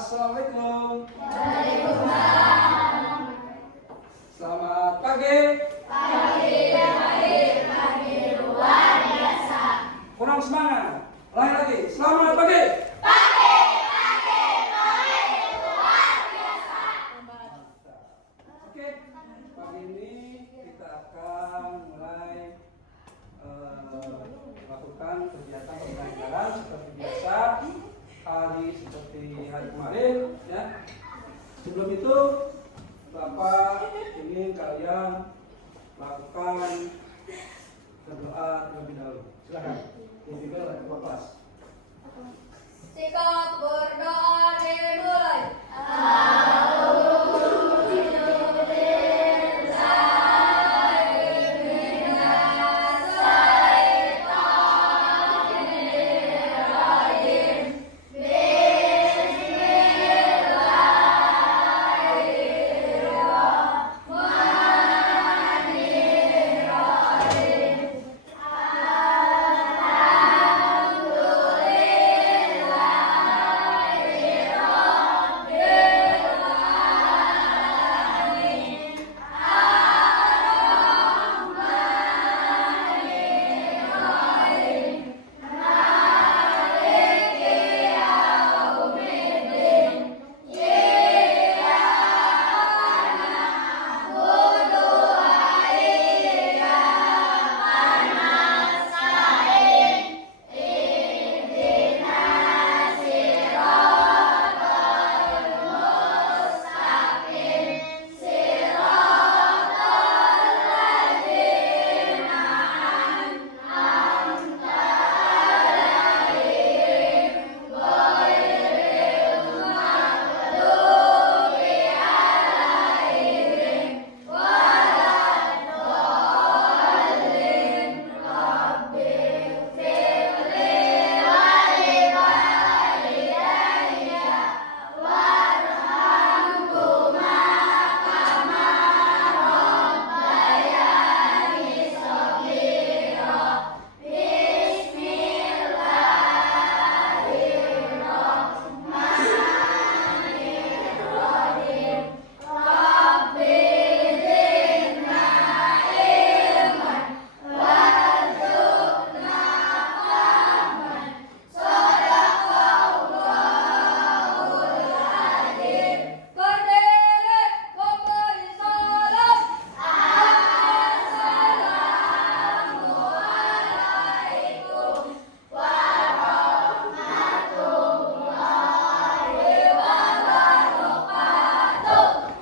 Assalamualaikum. Waalaikumsalam. Selamat pagi. Pagi yang baik, pagi luar biasa. Kurang semangat. Ulangi lagi. Selamat pagi. Pagi, pagi, pagi luar biasa. Oke. Pagi ini kita akan mulai melakukan kegiatan pembelajaran seperti biasa. Hari seperti hari kemarin, ya. Sebelum itu, Bapak ingin kalian lakukan berdoa terlebih dahulu. Silakan. Ini juga kelas. Sikap berdoa dimulai.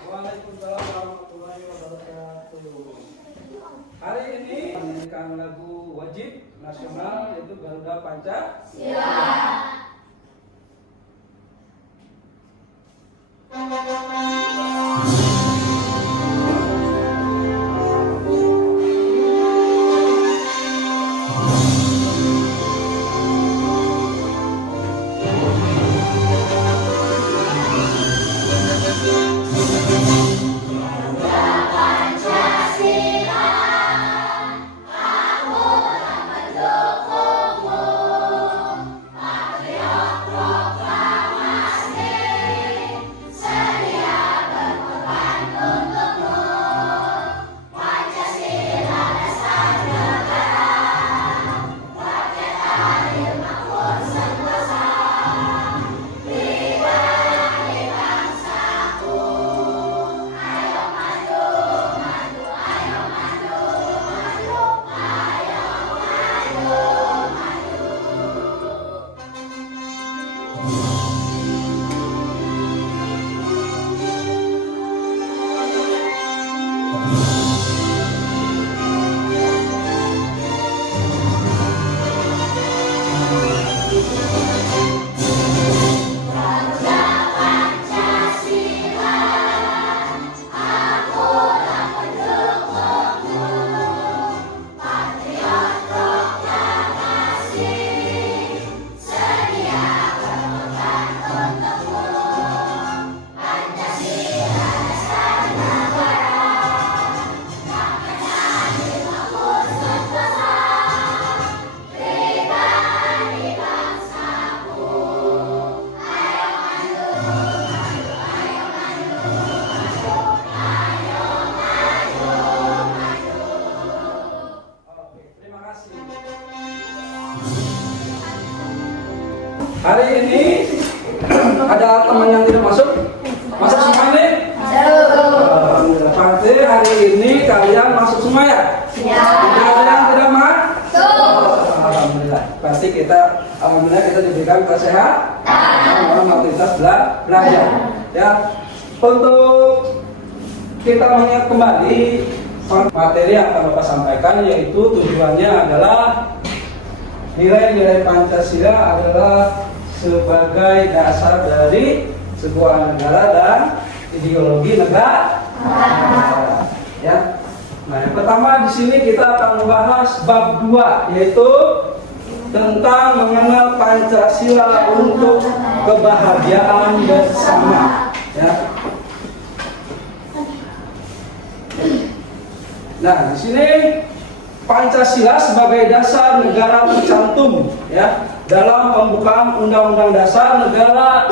Waalaikumsalam warahmatullahi wabarakatuh. Hari ini menyanyikan lagu wajib nasional yaitu Garuda Pancasila. Hari ini ada teman yang tidak masuk? Masuk semua ini? Alhamdulillah. Pasti hari ini kalian masuk semua ya? Tidak ada yang tidak masuk? Alhamdulillah. Pasti alhamdulillah kita diberikan kesehatan dalam aktivitas belajar. Ya. Untuk kita mengingat kembali materi yang akan Bapak sampaikan, yaitu tujuannya adalah nilai-nilai Pancasila adalah sebagai dasar dari sebuah negara dan ideologi negara. Ya. Nah, yang pertama di sini kita akan membahas bab 2, yaitu tentang mengenal Pancasila untuk kebahagiaan bersama. Ya. Nah, di sini Pancasila sebagai dasar negara tercantum ya dalam pembukaan Undang-Undang Dasar Negara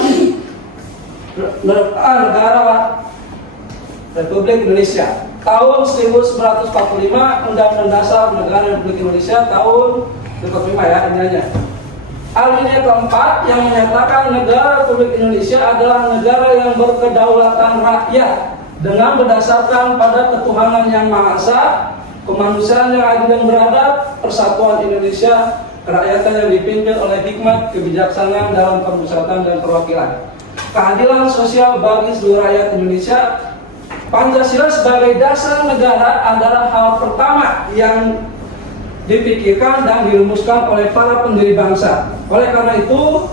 Republik Indonesia tahun 1945, Undang-Undang Dasar Negara Republik Indonesia tahun 1945 ya intinya. Alinea keempat yang menyatakan negara Republik Indonesia adalah negara yang berkedaulatan rakyat dengan berdasarkan pada ketuhanan yang Maha Esa, kemanusiaan yang adil dan beradab, persatuan Indonesia, kerakyatan yang dipimpin oleh hikmat, kebijaksanaan dalam pemusatan dan perwakilan, keadilan sosial bagi seluruh rakyat Indonesia. Pancasila sebagai dasar negara adalah hal pertama yang dipikirkan dan dirumuskan oleh para pendiri bangsa. Oleh karena itu,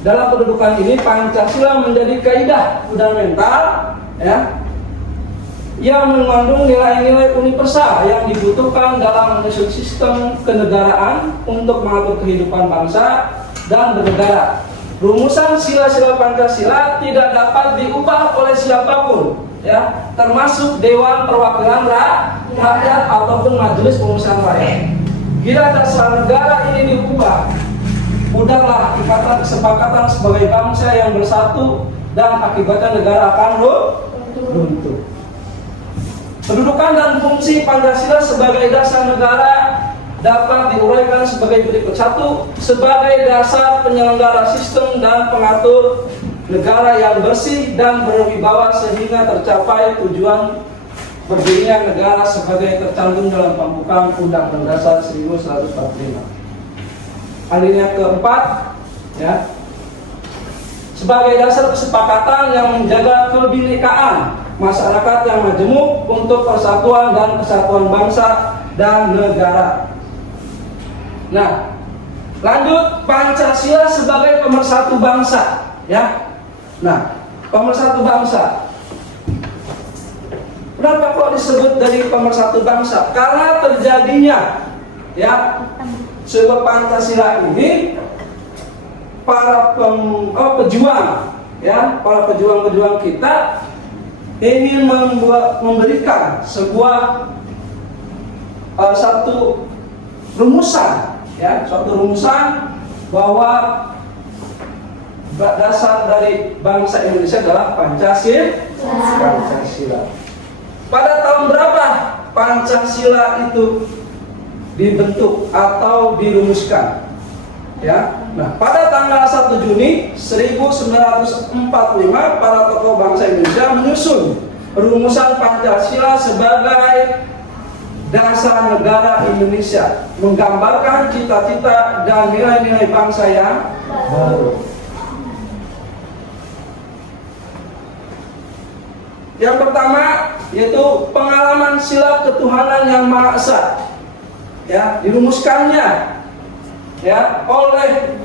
dalam kedudukan ini Pancasila menjadi kaidah fundamental ya, yang mengandung nilai-nilai universal yang dibutuhkan dalam menyusun sistem kenegaraan untuk mengatur kehidupan bangsa dan bernegara. Rumusan sila-sila Pancasila tidak dapat diubah oleh siapapun, ya, termasuk Dewan Perwakilan Rakyat ataupun Majelis Pemusyawaratan Rakyat. Bila dasar negara ini diubah, mudahlah ikatan kesepakatan sebagai bangsa yang bersatu dan akibatnya negara akan runtuh. Kedudukan dan fungsi Pancasila sebagai dasar negara dapat diuraikan sebagai berikut. 1. Sebagai dasar penyelenggara sistem dan pengatur negara yang bersih dan berwibawa sehingga tercapai tujuan berdirinya negara sebagai tercantum dalam pembukaan Undang-Undang Dasar 1945. Alinea keempat ya, sebagai dasar kesepakatan yang menjaga kebinekaan masyarakat yang majemuk untuk persatuan dan kesatuan bangsa dan negara. Nah, lanjut, Pancasila sebagai pemersatu bangsa, ya. Nah, pemersatu bangsa. Kenapa kok disebut dari pemersatu bangsa? Karena terjadinya, ya, sebuah Pancasila ini para pejuang, ya, para pejuang-pejuang kita ingin memberikan sebuah satu rumusan, ya, suatu rumusan bahwa dasar dari bangsa Indonesia adalah Pancasila. Pada tahun berapa Pancasila itu dibentuk atau dirumuskan? Ya, nah, pada tanggal 1 Juni 1945 para tokoh bangsa Indonesia menyusun rumusan Pancasila sebagai dasar negara Indonesia, menggambarkan cita-cita dan nilai-nilai bangsa yang baru. Yang pertama yaitu pengalaman sila ketuhanan yang Maha Esa, ya, dirumuskannya ya oleh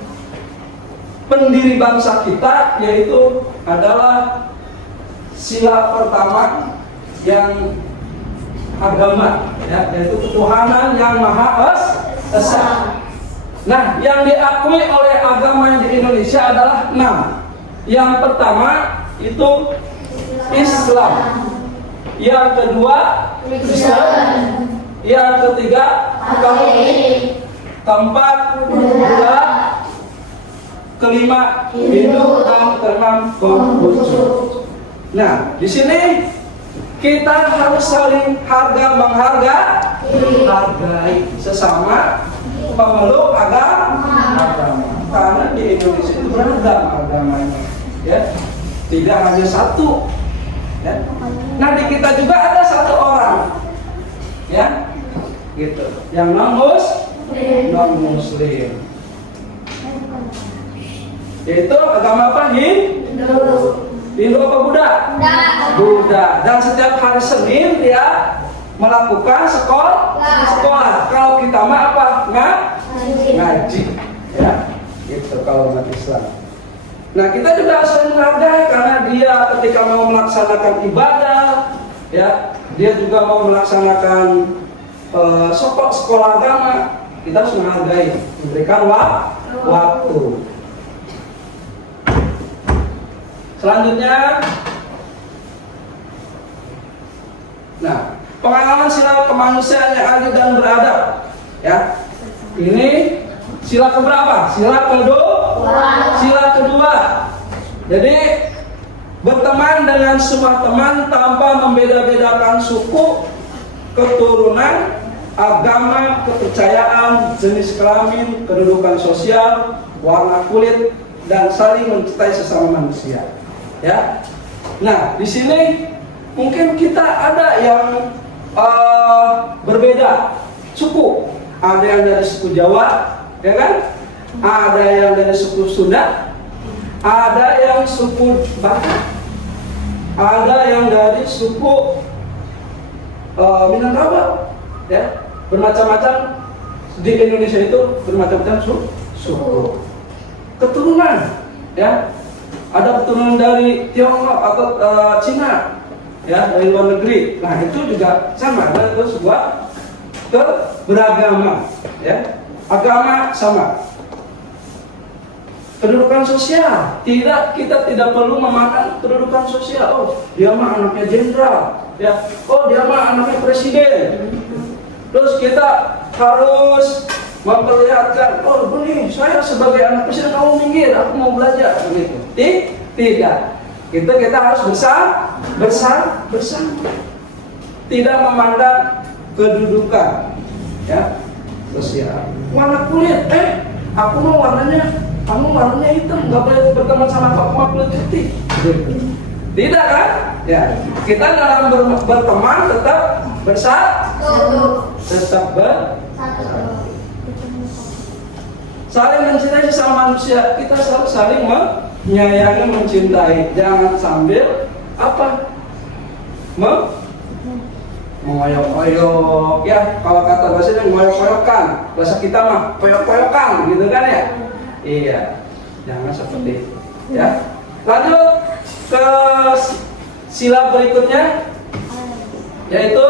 pendiri bangsa kita, yaitu adalah sila pertama yang agama, ya, yaitu ketuhanan yang Maha Esa. Nah, yang diakui oleh agama yang di Indonesia adalah 6. Yang pertama itu Islam, yang kedua Kristen, yang ketiga Katolik, keempat Buddha, kelima Hindu, dan keenam Konghucu. Nah, di sini kita harus saling menghargai sesama pemeluk agama. Karena di Indonesia itu beragam agamanya, ya, tidak hanya satu. Ya. Nah di kita juga ada satu orang, ya, gitu, yang non Muslim, yaitu agama apa? Hindu apa Buddha? Buddha. Dan setiap hari Senin dia melakukan sekolah. Kalau kita mah apa? Ngaji. Ya, gitu kalau umat Islam. Nah kita juga harus menghargai karena dia ketika mau melaksanakan ibadah, ya, dia juga mau melaksanakan sekolah agama. Kita harus menghargai, memberikan waktu. Selanjutnya, nah, pengalaman sila kemanusiaan yang adil dan beradab, ya. Ini sila keberapa? Sila kedua. Jadi berteman dengan semua teman tanpa membeda-bedakan suku, keturunan, agama, kepercayaan, jenis kelamin, kedudukan sosial, warna kulit, dan saling mencintai sesama manusia. Ya, nah di sini mungkin kita ada yang berbeda suku, ada yang dari suku Jawa, ya kan? Ada yang dari suku Sunda, ada yang suku Batak, ada yang dari suku Minangkabau, ya, bermacam-macam di Indonesia itu bermacam-macam suku, keturunan, ya. Ada keturunan dari Tiongkok atau Cina, ya, dari luar negeri. Nah itu juga sama, ada itu sebuah keberagaman, ya, agama sama. Kedudukan sosial, kita tidak perlu memandang kedudukan sosial. Oh dia mah anaknya jenderal, ya. Oh dia mah anaknya presiden. Terus kita harus memperlihatkan, oh begini, saya sebagai anak presiden, kamu minggir, aku mau belajar, begitu. Tidak. Kita harus bersama. Tidak memandang kedudukan, ya, sosial. Warna kulit, aku mau warnanya, kamu warnanya hitam, nggak boleh berteman sama kamu kulit putih. Tidak kan? Ya, kita dalam berteman tetap bersatu. Saling mencintai sesama manusia, kita selalu saling menyayangi, mencintai. Jangan sambil apa? Mengoyok-oyok, ya. Kalau kata bahasa itu mengoyok-oyokkan. Bahasa kita mah koyok-koyokan, gitu kan ya? Iya. Jangan seperti itu, ya. Lanjut ke sila berikutnya, yaitu,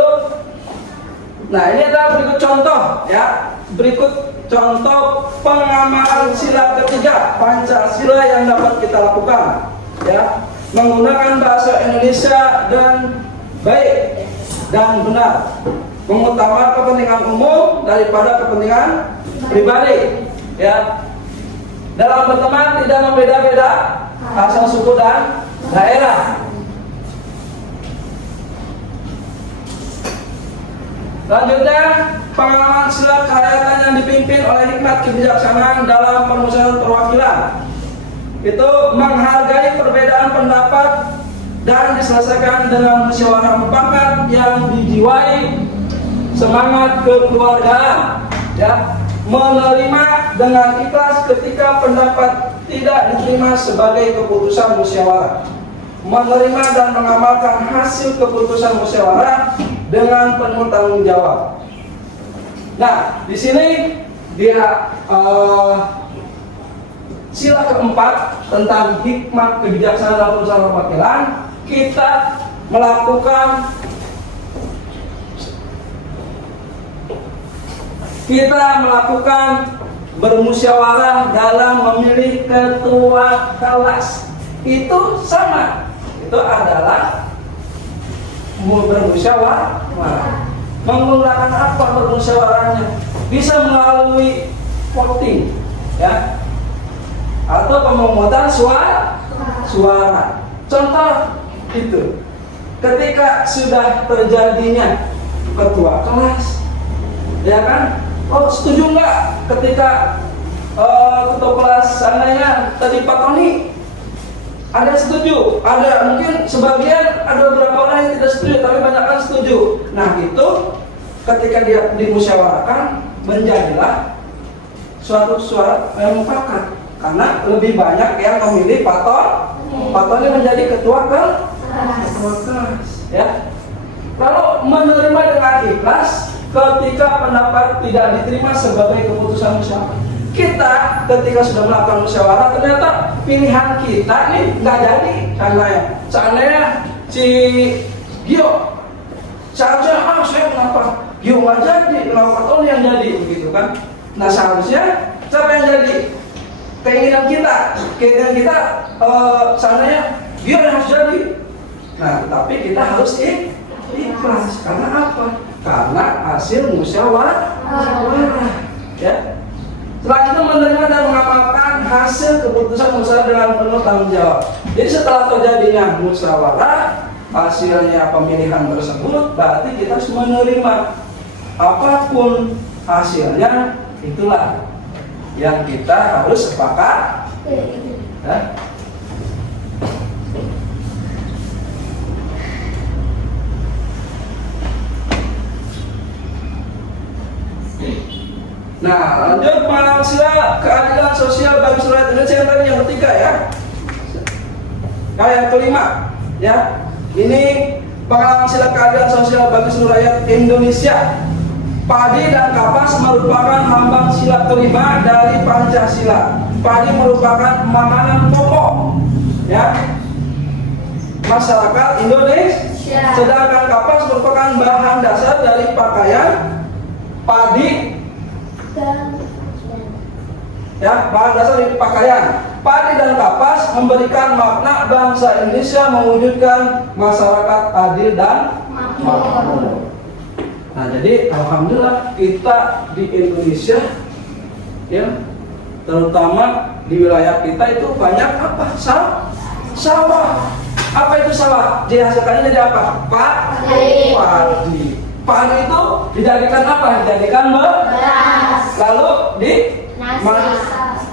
nah ini adalah berikut contoh, ya. Berikut contoh pengamalan sila ketiga Pancasila yang dapat kita lakukan, ya, menggunakan bahasa Indonesia dan baik dan benar, mengutamakan kepentingan umum daripada kepentingan pribadi, ya. Dalam berteman tidak membeda-beda asal suku dan daerah. Selanjutnya, pengalaman sila kehayatan yang dipimpin oleh hikmat kebijaksanaan dalam permusyawaratan perwakilan. Itu menghargai perbedaan pendapat dan diselesaikan dengan musyawarah mufakat yang dijiwai semangat kekeluargaan, ya. Menerima dengan ikhlas ketika pendapat tidak diterima sebagai keputusan musyawarah. Menerima dan mengamalkan hasil keputusan musyawarah dengan penuh tanggung jawab. Nah, di sini dia sila keempat tentang hikmah kebijaksanaan dalam permusyawaratan perwakilan. Kita melakukan bermusyawarah dalam memilih ketua kelas. Itu sama. Itu adalah bermusyawarah. Menggunakan apa bermusyawarahnya? Bisa melalui voting, ya, atau pemungutan suara. Contoh itu, ketika sudah terjadinya ketua kelas, ya kan? Oh setuju nggak ketika ketua kelas seandainya tadi Pak Tony, ada setuju, ada mungkin sebagian, ada beberapa orang yang tidak setuju, tapi banyak kan setuju. Nah itu ketika dia dimusyawarahkan menjadilah suatu suara yang mufakat, karena lebih banyak yang memilih Pak Tony menjadi ketua kelas, ya. Lalu menerima dengan ikhlas ketika pendapat tidak diterima sebagai keputusan musyawarah. Kita ketika sudah melakukan musyawarah ternyata pilihan kita nih nggak jadi, seandainya si Gio seharusnya saya kenapa Gio nggak jadi, kenapa Pak Tony yang jadi, begitu kan? Nah seharusnya siapa yang jadi? Keinginan kita seandainya Gio yang harus jadi. Nah tapi kita harus ikhlas, karena apa? Karena hasil musyawarah, ya. Selanjutnya menerima dan mengamalkan hasil keputusan musyawarah dengan penuh tanggung jawab. Jadi setelah terjadinya musyawarah, hasilnya pemilihan tersebut, berarti kita harus menerima apapun hasilnya, itulah yang kita harus sepakat. Ya. Nah, lanjut pengalaman sila keadilan sosial bagi seluruh rakyat Indonesia yang tadi yang ketiga, ya. Yang kelima, ya. Ini pengalaman sila keadilan sosial bagi seluruh rakyat Indonesia. Padi dan kapas merupakan lambang sila kelima dari Pancasila. Padi merupakan makanan pokok, ya, masyarakat Indonesia. Sedangkan kapas merupakan bahan dasar dari pakaian. Padi, ya, bahan dasar dari pakaian. Padi dan kapas memberikan makna bangsa Indonesia mewujudkan masyarakat adil dan makmur. Nah, jadi alhamdulillah kita di Indonesia, ya, terutama di wilayah kita itu banyak apa? Sawah. Apa itu sawah? Dihasilkannya jadi apa? Padi. Padi itu dijadikan apa? Dijadikan beras. Lalu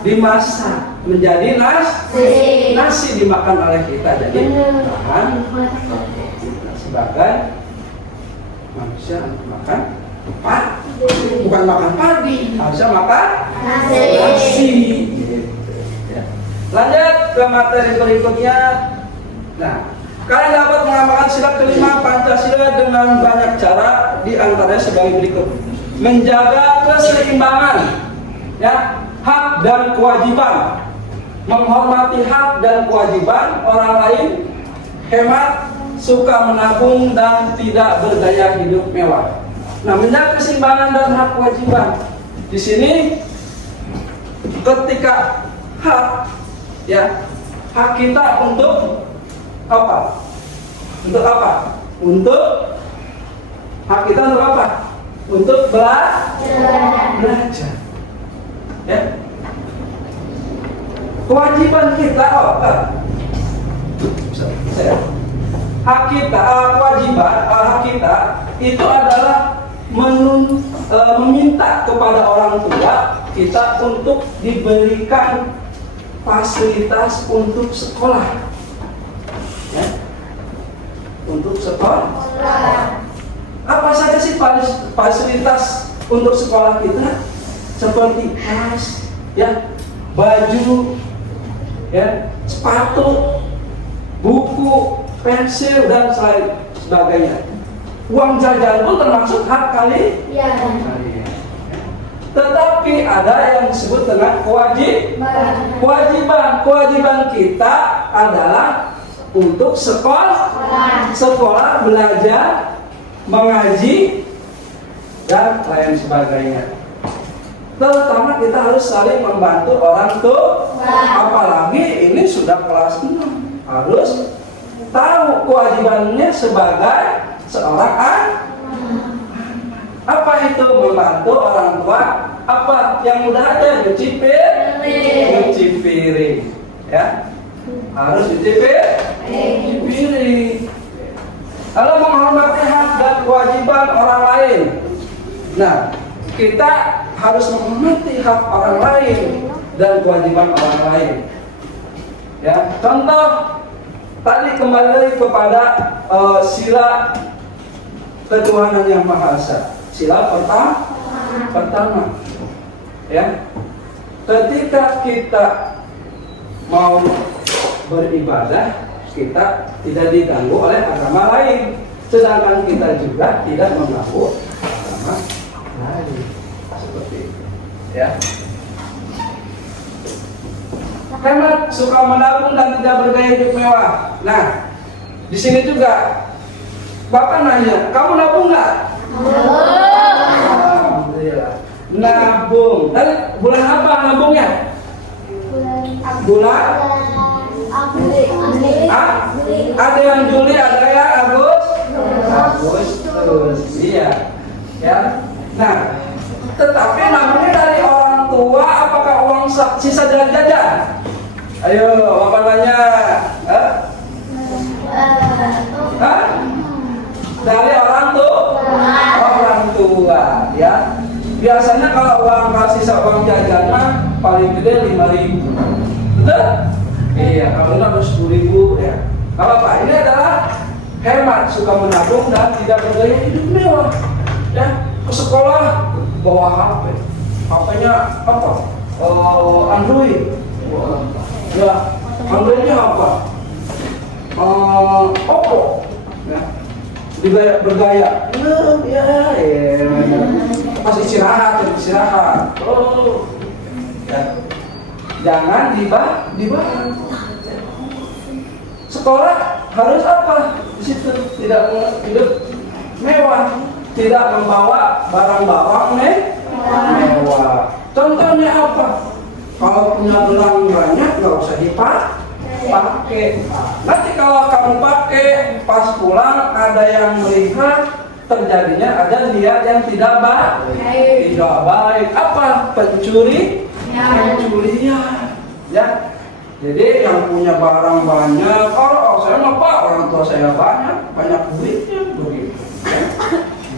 dimasak menjadi nasi dimakan oleh kita. Jadi bahan sebagai manusia makan bukan makan padi, harusnya makan nasi. Ya. Lanjut ke materi berikutnya. Nah, kalian dapat mengamalkan sila kelima Pancasila dengan banyak cara, di antaranya sebagai berikut: menjaga keseimbangan, ya, hak dan kewajiban, menghormati hak dan kewajiban orang lain, hemat, suka menabung dan tidak bergaya hidup mewah. Nah, menjaga keseimbangan dan hak kewajiban. Di sini ketika hak, ya, hak kita untuk apa? Untuk apa? Untuk hak kita untuk apa? Untuk belajar. Ya. Kewajiban kita, hak kita, kewajiban, hak kita itu adalah meminta kepada orang tua kita untuk diberikan fasilitas untuk sekolah. Ya. Untuk sekolah. Apa saja sih fasilitas untuk sekolah kita? Seperti tas, ya, baju, ya, sepatu, buku, pensil dan sebagainya. Uang jajan pun termasuk hak kalian. Tetapi ada yang disebut dengan kewajiban. Kewajiban kita adalah untuk sekolah, belajar, mengaji dan lain sebagainya. Terutama kita harus saling membantu orang tua. Apalagi ini sudah kelas 6, harus tahu kewajibannya sebagai seorang anak. Apa itu membantu orang tua? Apa yang mudah aja? Cuci piring, ya, harus cuci piring. Lalu menghormati hak dan kewajiban orang lain. Nah, kita harus menghormati hak orang lain dan kewajiban orang lain. Ya, contoh tadi kembali lagi kepada sila ketuhanan yang Maha Esa. Sila pertama. Ya. Ketika kita mau beribadah, kita tidak diganggu oleh agama lain. Sedangkan kita juga tidak mengganggu agama lain. Seperti itu. Ya. Hemat, suka menabung dan tidak bergaya hidup mewah. Nah, di sini juga Bapak nanya, kamu nabung nggak? Alhamdulillah. Nabung. Dan bulan apa nabungnya? Bulan? Ada yang Juli, ada yang Agustus. Iya. Ya. Nah, tetapi nabungnya dari orang tua, apakah uang sisa jajan? Ayo, Bapak nanya. Dari orang tua, ya. Biasanya kalau uang sisa uang jajan mah paling gede 5.000. Betul? Iya, kalau enggak harus 10.000 ya. Kalau Pak ini adalah hemat, suka menabung dan tidak bergaya hidup mewah. Ya, ke sekolah bawa HP. HP-nya apa? Android. Ya, Androidnya apa? Oppo. Ya. Bergaya. Ya. Pas istirahat. Oh. Ya. Jangan dibahas. Sekolah harus apa? Di situ tidak hidup mewah, tidak membawa barang-barang mewah. Contohnya apa? Kalau punya gelang banyak nggak usah dipakai. Nanti kalau kamu pakai pas pulang ada yang melihat, terjadinya ada niat yang tidak baik. Apa? Pencurian. Ya. Jadi yang punya barang banyak, kalau saya mah Pak, orang tua saya banyak duitnya begitu.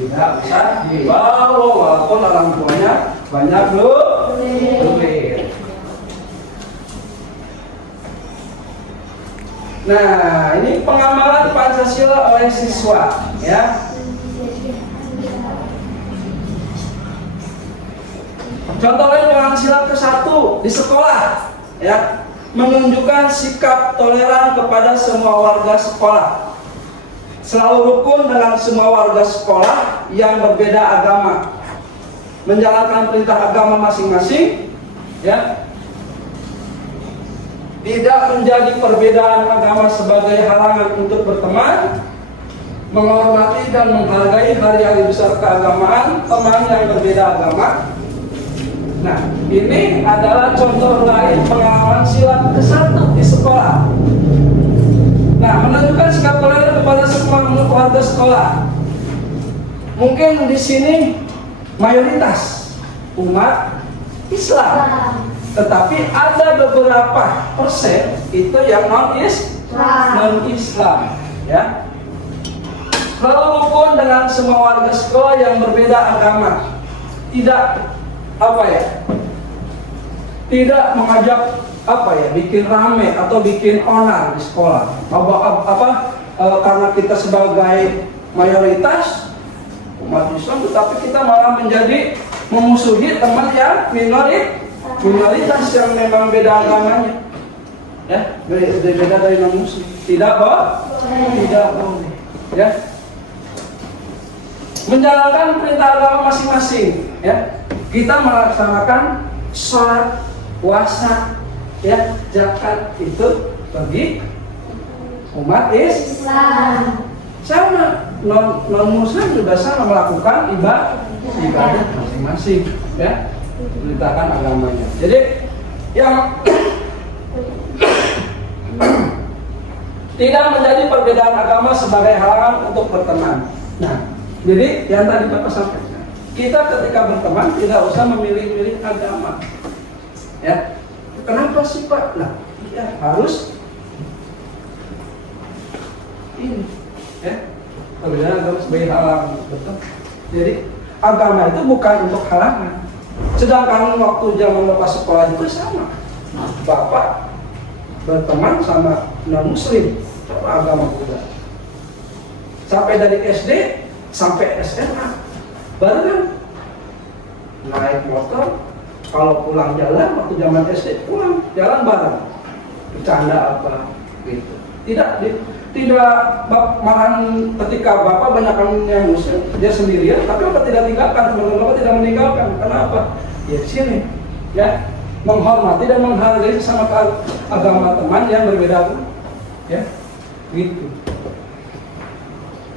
Tidak bisa dibawa walaupun orang tuanya banyak duit. Nah, ini pengamalan Pancasila oleh siswa, ya. Contoh lain Pancasila ke-1 di sekolah, ya, menunjukkan sikap toleran kepada semua warga sekolah, selalu rukun dengan semua warga sekolah yang berbeda agama, menjalankan perintah agama masing-masing, ya. Tidak menjadi perbedaan agama sebagai halangan untuk berteman, menghormati dan menghargai hari-hari besar keagamaan teman yang berbeda agama. Nah, ini adalah contoh lain pengalaman sila ke-1 di sekolah. Nah, menunjukkan sikap toleran kepada semua warga sekolah. Mungkin di sini mayoritas umat Islam. Tetapi ada beberapa persen itu yang non-Islam, ya. Lalu rukun dengan semua warga sekolah yang berbeda agama. Tidak tidak mengajak bikin rame atau bikin onar di sekolah. Karena kita sebagai mayoritas umat Islam, tetapi kita malah menjadi memusuhi teman yang minoritas yang memang beda agamanya, ya, beda dari non-muslim. Tidak boleh, ya. Menjalankan perintah agama masing-masing, ya. Kita melaksanakan sholat, puasa, ya, zakat itu bagi umat Islam. Sama non-muslim juga sama melakukan ibadah masing-masing, ya. Menegakkan agamanya. Jadi yang tidak menjadi perbedaan agama sebagai halangan untuk berteman. Nah, jadi yang tadi Bapak sampaikan, kita ketika berteman tidak usah memilih-milih agama. Ya, kenapa sih Pak? Nah, ya harus ini, ya, perbedaan agama sebagai halangan, betul. Jadi agama itu bukan untuk halangan. Sedangkan waktu zaman Bapak sekolah itu sama. Bapak berteman sama non muslim, coba agama Buddha. Sampai dari SD sampai SMA, baru kan naik motor, kalau pulang jalan waktu zaman SD pulang jalan bareng, bercanda apa gitu. Tidak malahan ketika bapak banyak yang muslim dia sendirian, tapi bapak tidak tinggalkan, teman-teman bapak tidak meninggalkan. Kenapa? Ya sini, ya menghormati dan menghargai sesama agama teman yang berbeda, ya gitu.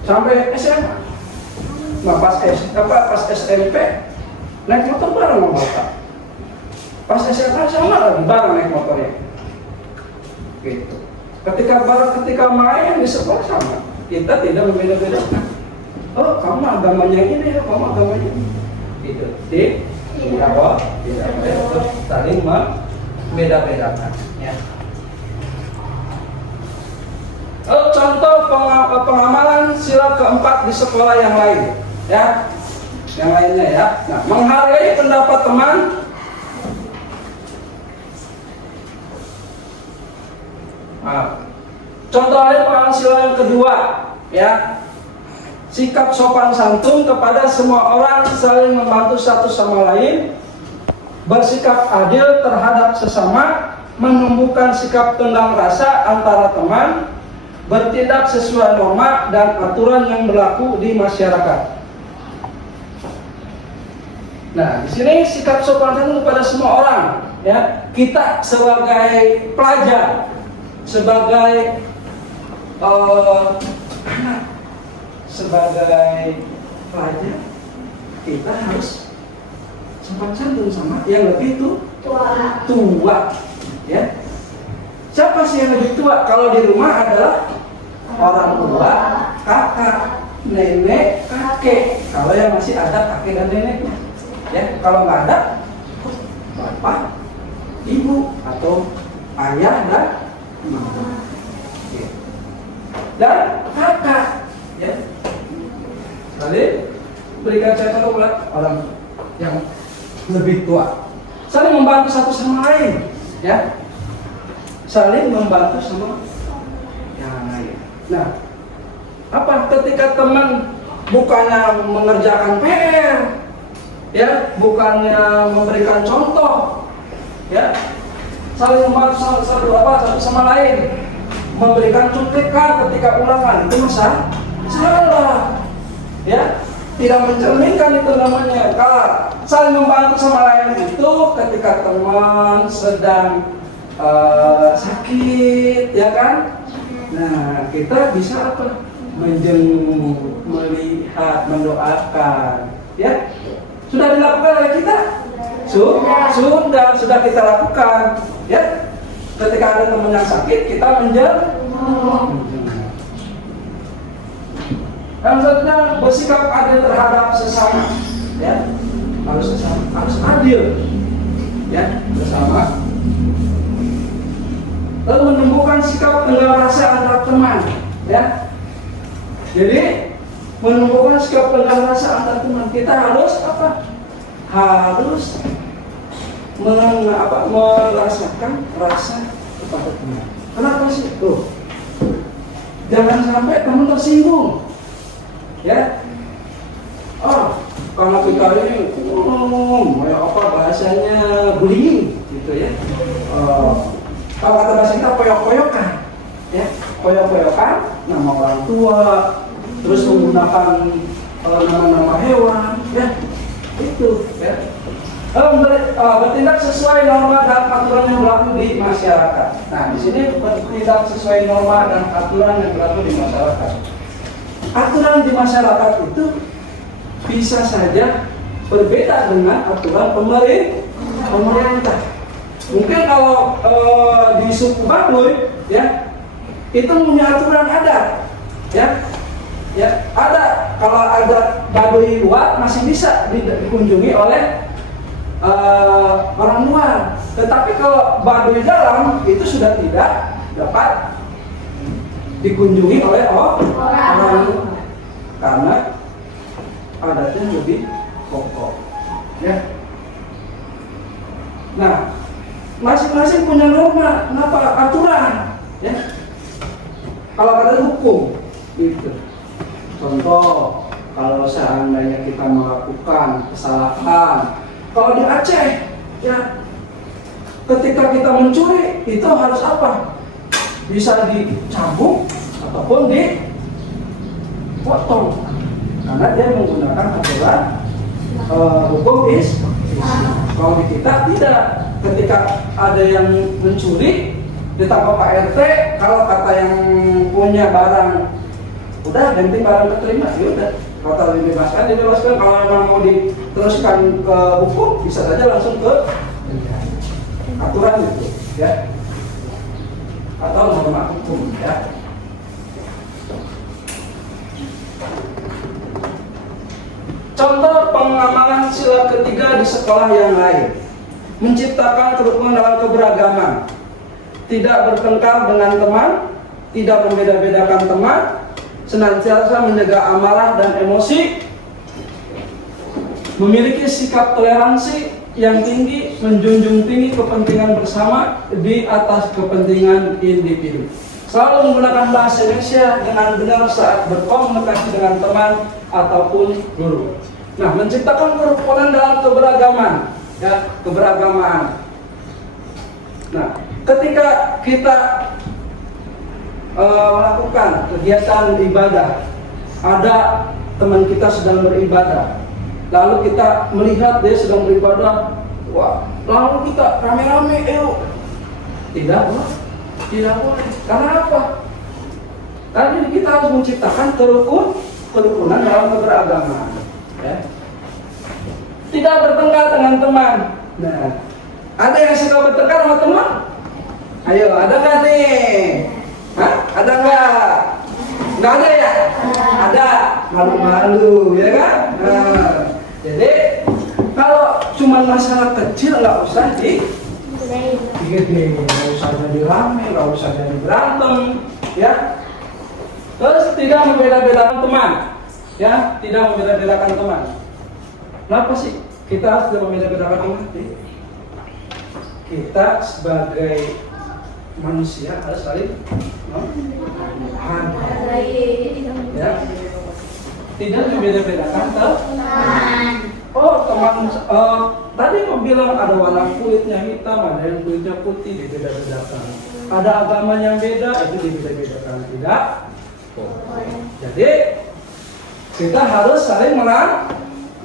Sampai SMA, nah pas SMP naik motor bareng sama bapak. Pas SMA sama lagi bareng naik motornya, gitu. Ketika main di sekolah sama, kita tidak membeda-bedakan. Oh, kamu agamanya ini ya, kamu agamanya ini. Gitu. Tidak boleh saling membeda-bedakan. Ya. Contoh pengamalan sila keempat di sekolah yang lain, ya, yang lainnya ya. Nah, menghargai pendapat teman. Contoh lain pengamalan sila yang kedua, ya, sikap sopan santun kepada semua orang, saling membantu satu sama lain, bersikap adil terhadap sesama, menumbuhkan sikap tenggang rasa antara teman, bertindak sesuai norma dan aturan yang berlaku di masyarakat. Nah, di sini sikap sopan santun kepada semua orang, ya. Kita sebagai pelajar, sebagai anak, sebagai pelajar, kita harus sopan santun sama yang lebih tua, ya. Siapa sih yang lebih tua? Kalau di rumah adalah orang tua, kakak, nenek, kakek. Kalau yang masih ada kakek dan neneknya, ya. Kalau nggak ada, bapak, ibu, atau ayah dan mama. Dan kakak, ya. Kali berikan contoh kepada orang yang lebih tua. Saling membantu satu sama lain, ya. Saling membantu sama yang lain. Nah, apa ketika teman bukannya mengerjakan PR, ya, bukannya memberikan contoh, ya, saling membantu satu sama lain, memberikan cuplikan ketika ulangan, itu salah, ya, tidak mencerminkan itu namanya. Kalau saling membantu sama lain itu ketika teman sedang sakit, ya kan? Nah, kita bisa apa? Menjenguk, melihat, mendoakan, ya. Sudah dilakukan oleh kita? Sudah kita lakukan, ya. Ketika ada teman yang sakit, kita menjenguk. Yang selanjutnya, bersikap adil terhadap sesama, ya. Harus adil, ya, bersama. Lalu menumbuhkan sikap tenggang rasa antar teman, ya. Jadi menumbuhkan sikap tenggang rasa antar teman, kita harus apa? Harus merasakan rasa kepada teman. Kenapa sih? Tuh, jangan sampai teman tersinggung, ya. Oh, karena kita ini, apa bahasanya, bullying, gitu ya. Kalau kata bahasa kita koyok-koyokan, ya, koyok-koyokan nama orang tua, terus menggunakan nama-nama hewan, ya, itu, ya. Bertindak sesuai norma dan aturan yang berlaku di masyarakat. Nah, di sini bertindak sesuai norma dan aturan yang berlaku di masyarakat. Aturan di masyarakat itu bisa saja berbeda dengan aturan pemerintah. Mungkin kalau di suku Baduy, ya, itu punya aturan adat, ya, ada. Kalau ada Baduy luar masih bisa dikunjungi oleh orang luar. Tetapi kalau Baduy dalam itu sudah tidak dapat dikunjungi oleh orang luar karena adatnya lebih kokoh, ya. Nah, masing-masing punya norma, kenapa aturan, Kalau kata hukum, gitu. Contoh, kalau seandainya kita melakukan kesalahan, kalau di Aceh, ya, ketika kita mencuri, itu harus apa? Bisa dicambuk ataupun dipotong, karena dia menggunakan aturan hukum Islam. Kalau di kita tidak, ketika ada yang mencuri ditangkap Pak RT, kalau kata yang punya barang udah ganti barang keterima, ya udah kata dibebaskan. Kalau memang mau diteruskan ke hukum, bisa saja langsung ke aturan itu, ya, atau norma hukum, ya. Contoh pengamalan sila ketiga di sekolah yang lain: menciptakan kerukunan dalam keberagaman, tidak bertengkar dengan teman, tidak membeda-bedakan teman, senantiasa menjaga amarah dan emosi, memiliki sikap toleransi yang tinggi, menjunjung tinggi kepentingan bersama di atas kepentingan individu. Selalu menggunakan bahasa Indonesia dengan benar saat berkomunikasi dengan teman ataupun guru. Nah, menciptakan kerukunan dalam keberagaman, ya, keberagamaan. Nah, ketika kita melakukan kegiatan ibadah, ada teman kita sedang beribadah, lalu kita melihat dia sedang beribadah, wah, lalu kita rame-rame, tidak boleh. Karena apa? Karena kita harus menciptakan kerukunan dalam keberagaman, ya. Tidak bertengkar dengan teman. Nah, ada yang suka bertengkar sama teman? Ayo, ada nggak nih? Hah? Ada nggak? Nggak ada ya? Ada. Malu-malu, ya kan? Nah, jadi kalau cuma masalah kecil nggak usah digede, nggak usah jadi rame, nggak usah jadi berantem, ya. Terus tidak membeda-bedakan teman, ya, tidak membeda-bedakan teman. Kenapa sih kita harus tidak membeda-bedakan teman? Kita sebagai manusia harus saling menghargai, ya. Tidak membeda-bedakan teman. Oh, teman, tadi kau bilang ada warna kulitnya hitam, ada yang kulitnya putih, dibeda-bedakan. Ada agama yang beda, itu dibeda-bedakan. Tidak. Jadi kita harus saling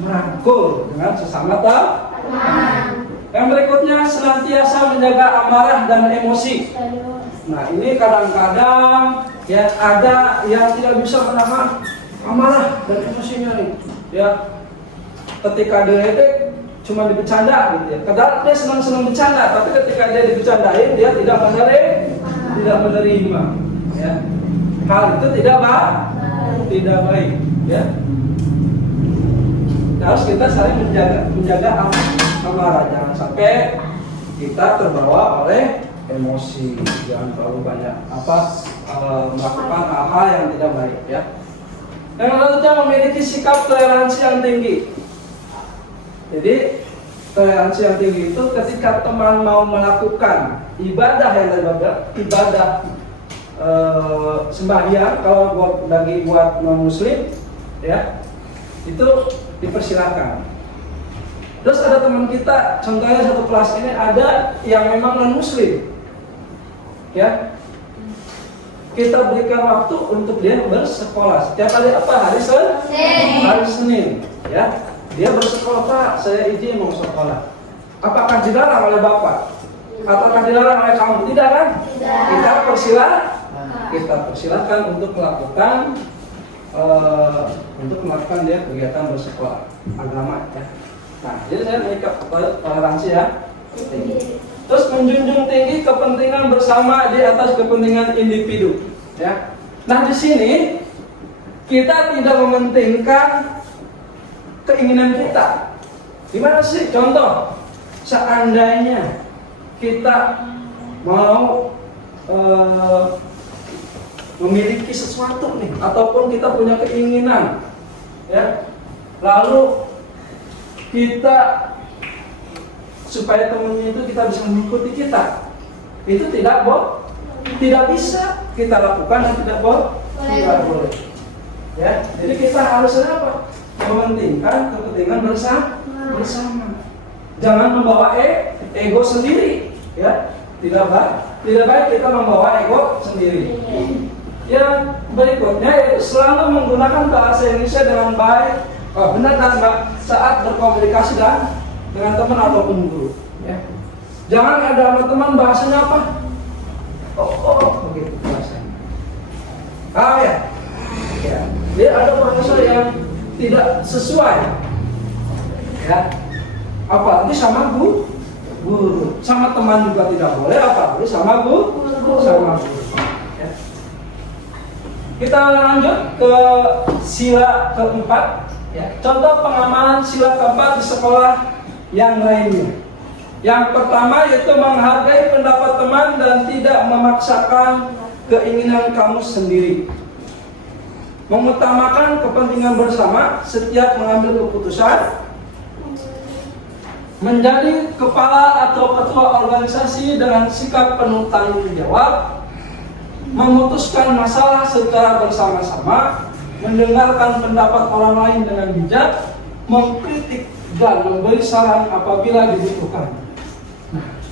merangkul dengan sesama teman. Yang berikutnya, senantiasa menjaga amarah dan emosi. Nah, ini kadang-kadang ya ada yang tidak bisa menahan amarah dan emosinya nih, ya. Ketika diledek cuma dibecanda gitu ya. Kadang dia senang-senang bercanda, tapi ketika dia dibecandain dia tidak menerima, ya. Hal itu tidak baik, ya. Harus kita saling menjaga amarah, jangan sampai kita terbawa oleh emosi, jangan terlalu banyak melakukan hal-hal yang tidak baik, ya. Yang selanjutnya, memiliki sikap toleransi yang tinggi. Jadi toleransi yang tinggi itu ketika teman mau melakukan ibadah yang ibadah sembahyang, kalau buat non muslim, ya, itu dipersilakan. Terus ada teman kita, contohnya satu kelas ini ada yang memang non muslim, ya, kita berikan waktu untuk dia bersekolah setiap hari hari Senin, ya. Dia bersekolah, Pak, saya izin mau sekolah. Apakah dilarang oleh Bapak? Ataukah dilarang oleh kamu? Tidak kan? Tidak. Kita persilahkan untuk melakukan dia kegiatan bersekolah agama, ya. Nah, jadi saya mengikat toleransi, ya. Terus menjunjung tinggi kepentingan bersama di atas kepentingan individu, ya. Nah, di sini kita tidak mementingkan keinginan kita. Gimana sih? Contoh, seandainya kita mau memiliki sesuatu nih, ataupun kita punya keinginan, ya, lalu kita supaya temennya itu kita bisa mengikuti kita, itu tidak tidak bisa kita lakukan dan tidak boleh. Ya, jadi kita harus apa? Mementingkan kepentingan bersama. Jangan membawa ego sendiri, ya. Tidak baik kita membawa ego sendiri. Yang berikutnya yaitu selalu menggunakan bahasa Indonesia dengan baik, benar dan saat berkomunikasi dengan teman ataupun guru. Ya. Jangan ada teman bahasanya apa? Begitu bahasanya. Ya. Ya. Dia ada bahasa yang tidak sesuai. Ya. Apalagi sama guru, sama teman juga tidak boleh, apalagi sama guru. Ya. Kita lanjut ke sila keempat. Ya. Contoh pengamalan sila keempat di sekolah yang lainnya. Yang pertama yaitu menghargai pendapat teman dan tidak memaksakan keinginan kamu sendiri. Mengutamakan kepentingan bersama setiap mengambil keputusan. Menjadi kepala atau ketua organisasi dengan sikap penuh tanggung jawab. Memutuskan masalah secara bersama-sama. Mendengarkan pendapat orang lain dengan bijak. Mengkritik dan memberi saran apabila dibutuhkan.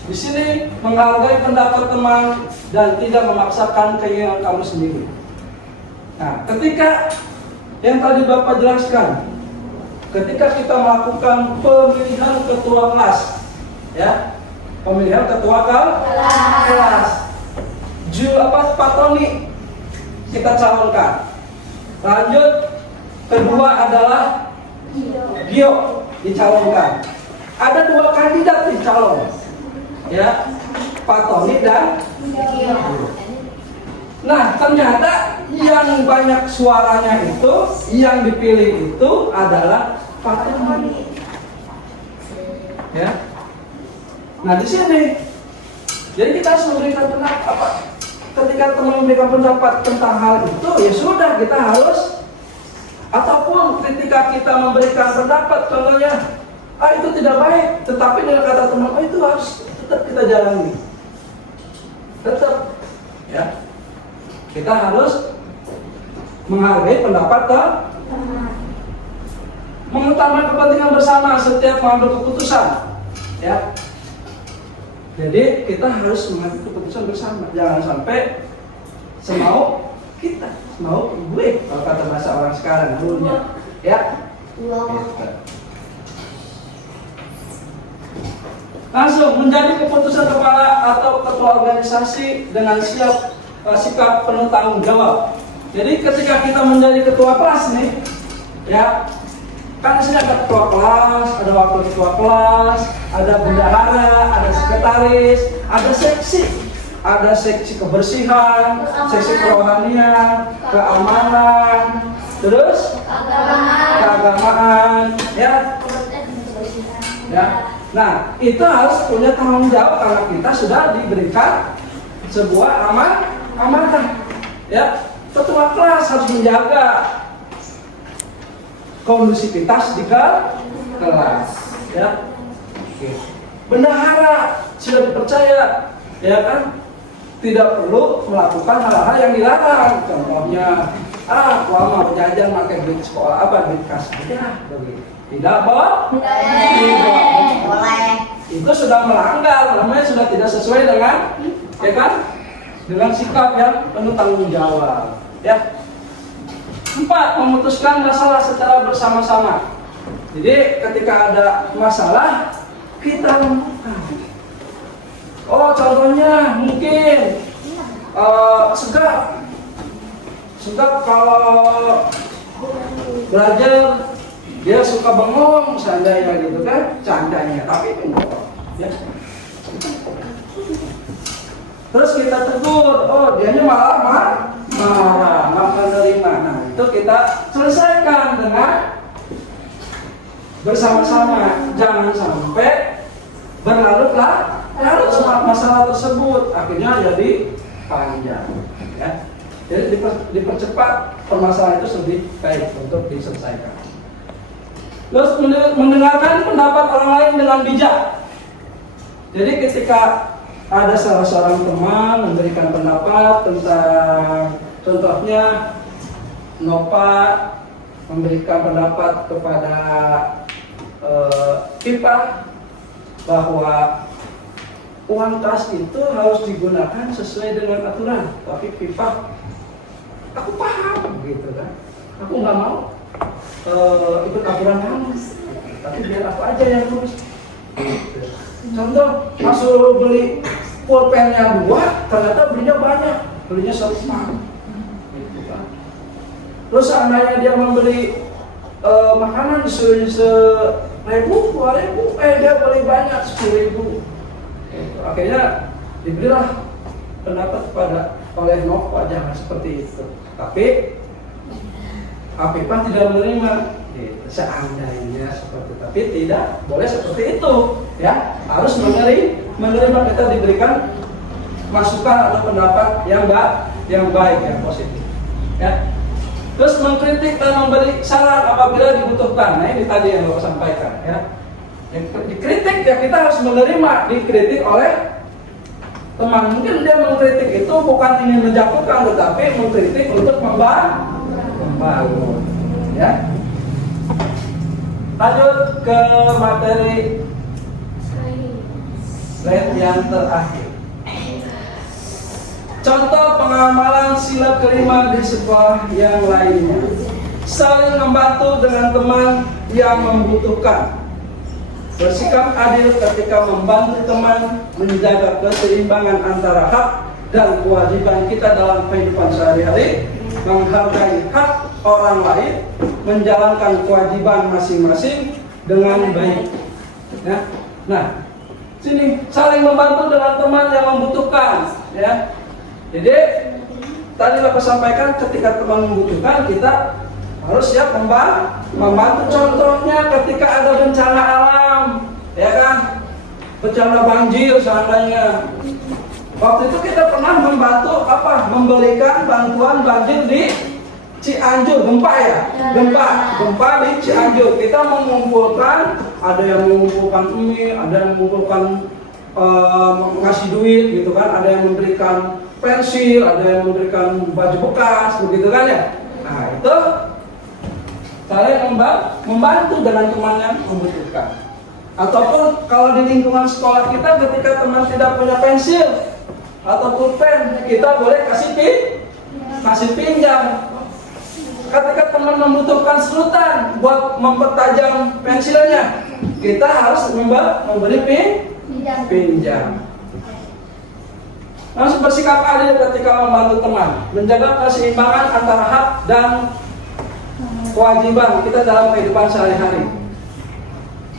Di sini menghargai pendapat teman dan tidak memaksakan keinginan kamu sendiri. Nah, ketika yang tadi Bapak jelaskan, ketika kita melakukan pemilihan ketua kelas, ya, pemilihan ketua kelas, Pak Tony kita calonkan. Lanjut, kedua adalah Gio dicalonkan. Ada 2 kandidat dicalon. Ya, Pak Tony dan Gio. Nah, ternyata yang banyak suaranya itu, yang dipilih itu adalah Pak Tony. Ya. Nah, di sini, jadi kita harus memberikan pendapat apa? Ketika teman memberikan pendapat tentang hal itu, ya sudah kita harus. Ataupun ketika kita memberikan pendapat, contohnya, itu tidak baik, tetapi dengan kata teman, itu harus tetap kita jalani. Tetap, ya. Kita harus menghargai pendapat teman. Mengutamakan kepentingan bersama setiap mengambil keputusan, ya. Jadi kita harus mengambil keputusan bersama. Jangan sampai semau kita, semau gue, kalau kata bahasa orang sekarang dulunya, ya. Langsung menjadi keputusan kepala atau ketua organisasi dengan sikap penuh tanggung jawab. Jadi ketika kita menjadi ketua kelas nih, ya, kan di sini ada ketua kelas, ada wakil ketua kelas, ada bendahara, ada sekretaris, ada seksi kebersihan, seksi kerohanian, keamanan, terus keagamaan, ya. Nah, itu harus punya tanggung jawab karena kita sudah diberikan sebuah amanah. Ya, ketua kelas harus menjaga kondusivitas di kelas. Ya, bendahara sudah dipercaya, ya kan, tidak perlu melakukan hal-hal yang dilarang. Contohnya, mau jajan pakai duit sekolah duit kas aja, begitu. Tidak boleh. Itu sudah melanggar, namanya sudah tidak sesuai dengan, ya kan, dengan sikap yang penuh tanggung jawab. Ya. 4. Memutuskan masalah secara bersama-sama. Jadi ketika ada masalah kita lakukan. Contohnya mungkin Segap kalau belajar dia suka bengong seandainya gitu kan, candanya, tapi bengong, ya. Terus kita tegur, dianya malah marah, nggak menerima. Nah, itu kita selesaikan dengan bersama-sama. Jangan sampai berlarut-larut masalah tersebut, akhirnya jadi panjang, ya. Jadi dipercepat permasalahan itu lebih baik untuk diselesaikan. Terus mendengarkan pendapat orang lain dengan bijak. Jadi ketika ada salah seorang teman memberikan pendapat tentang, contohnya Nova memberikan pendapat kepada Pipa bahwa uang kas itu harus digunakan sesuai dengan aturan. Tapi Pipa, aku paham gitu kan, aku nggak mau ikut aturan kamu, tapi biar aku aja yang urus. Contoh, masuk beli pulpennya 2, ternyata belinya banyak, belinya 100 gitu kan. Terus seandainya dia membeli makanan disuruh 1.000, 2.000, dia beli banyak 10.000. Gitu. Akhirnya diberilah pendapat oleh Nova, jangan seperti itu. Tapi Apipah tidak menerima. Gitu. Seandainya seperti itu, tapi tidak boleh seperti itu, ya. Harus menerima kita diberikan masukan atau pendapat yang baik, yang positif, ya. Terus mengkritik dan memberi saran apabila dibutuhkan. Nah, ini tadi yang Bapak sampaikan, ya. Dikritik, ya kita harus menerima dikritik oleh teman. Mungkin dia mengkritik itu bukan ingin menjatuhkan, tetapi mengkritik untuk membangun, ya. Lanjut ke materi slide yang terakhir. Contoh pengamalan sila kelima di sekolah yang lainnya. Saling membantu dengan teman yang membutuhkan. Bersikap adil ketika membantu teman, menjaga keseimbangan antara hak dan kewajiban kita dalam kehidupan sehari-hari, menghargai hak orang lain, menjalankan kewajiban masing-masing dengan baik. Ya. Nah, sini saling membantu dengan teman yang membutuhkan, ya. Jadi tadi Bapak sampaikan ketika teman membutuhkan kita harus siap membantu. Contohnya ketika ada bencana alam, ya kan, bencana banjir seandainya. Waktu itu kita pernah membantu memberikan bantuan banjir di Cianjur, gempa ya, gempa di Cianjur. Kita mengumpulkan, ada yang mengumpulkan mie, ada yang mengumpulkan ngasih duit gitu kan, ada yang memberikan pensil, ada yang memberikan baju bekas, begitu kan ya. Nah itu saya membantu dengan teman yang membutuhkan. Ataupun kalau di lingkungan sekolah kita ketika teman tidak punya pensil atau pulpen, kita boleh kasih pinjam. Ketika teman membutuhkan serutan buat mempertajam pensilnya, kita harus memberi pinjam. Langsung bersikap adil ketika membantu teman, menjaga keseimbangan antara hak dan kewajiban kita dalam kehidupan sehari-hari.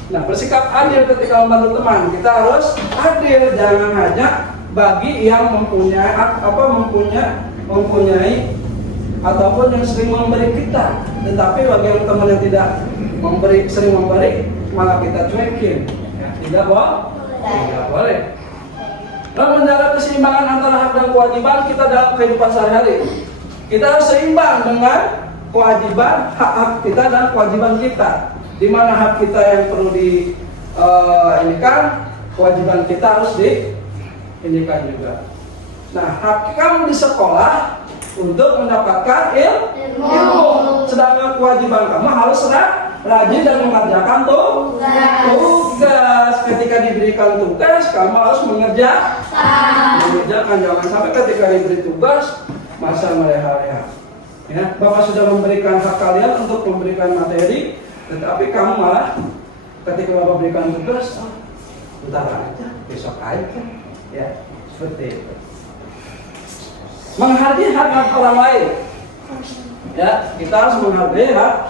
Nah, bersikap adil ketika membantu teman, kita harus adil, jangan hanya bagi yang mempunyai ataupun yang sering memberi kita, tetapi bagi yang teman yang tidak sering memberi, malah kita cuekin. Ya, tidak boleh. Dan menjaga keseimbangan antara hak dan kewajiban kita dalam kehidupan sehari-hari. Kita harus seimbang dengan kewajiban, hak-hak kita dan kewajiban kita. Di mana hak kita yang perlu kewajiban kita harus diinikan juga. Nah, hak kamu di sekolah untuk mendapatkan ilmu. Sedangkan kewajiban kamu harus rajin dan mengerjakan tugas. Ketika diberikan tugas, kamu harus mengerjakan. Jangan sampai ketika diberi tugas masa meleha-leha. Ya, Bapak sudah memberikan hak kalian untuk memberikan materi, tetapi kamu malah ketika Bapak berikan tugas, bentar aja, besok aja, ya, seperti itu. Menghargai hak-hak orang lain, ya, kita harus menghargai hak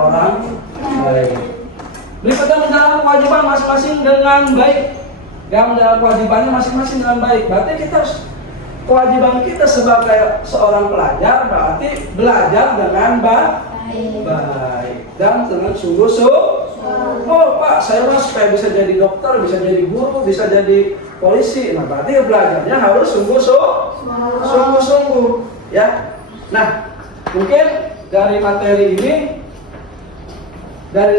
orang lain. Berikutnya menjalankan kewajiban masing-masing dengan baik. Yang menjalankan kewajibannya masing-masing dengan baik. Berarti kita harus kewajiban kita sebagai seorang pelajar berarti belajar dengan baik dan dengan sungguh-sungguh. Oh Pak, saya mah supaya bisa jadi dokter, bisa jadi guru, bisa jadi polisi. Nah berarti belajarnya harus sungguh-sungguh, ya. Nah mungkin dari materi ini, dari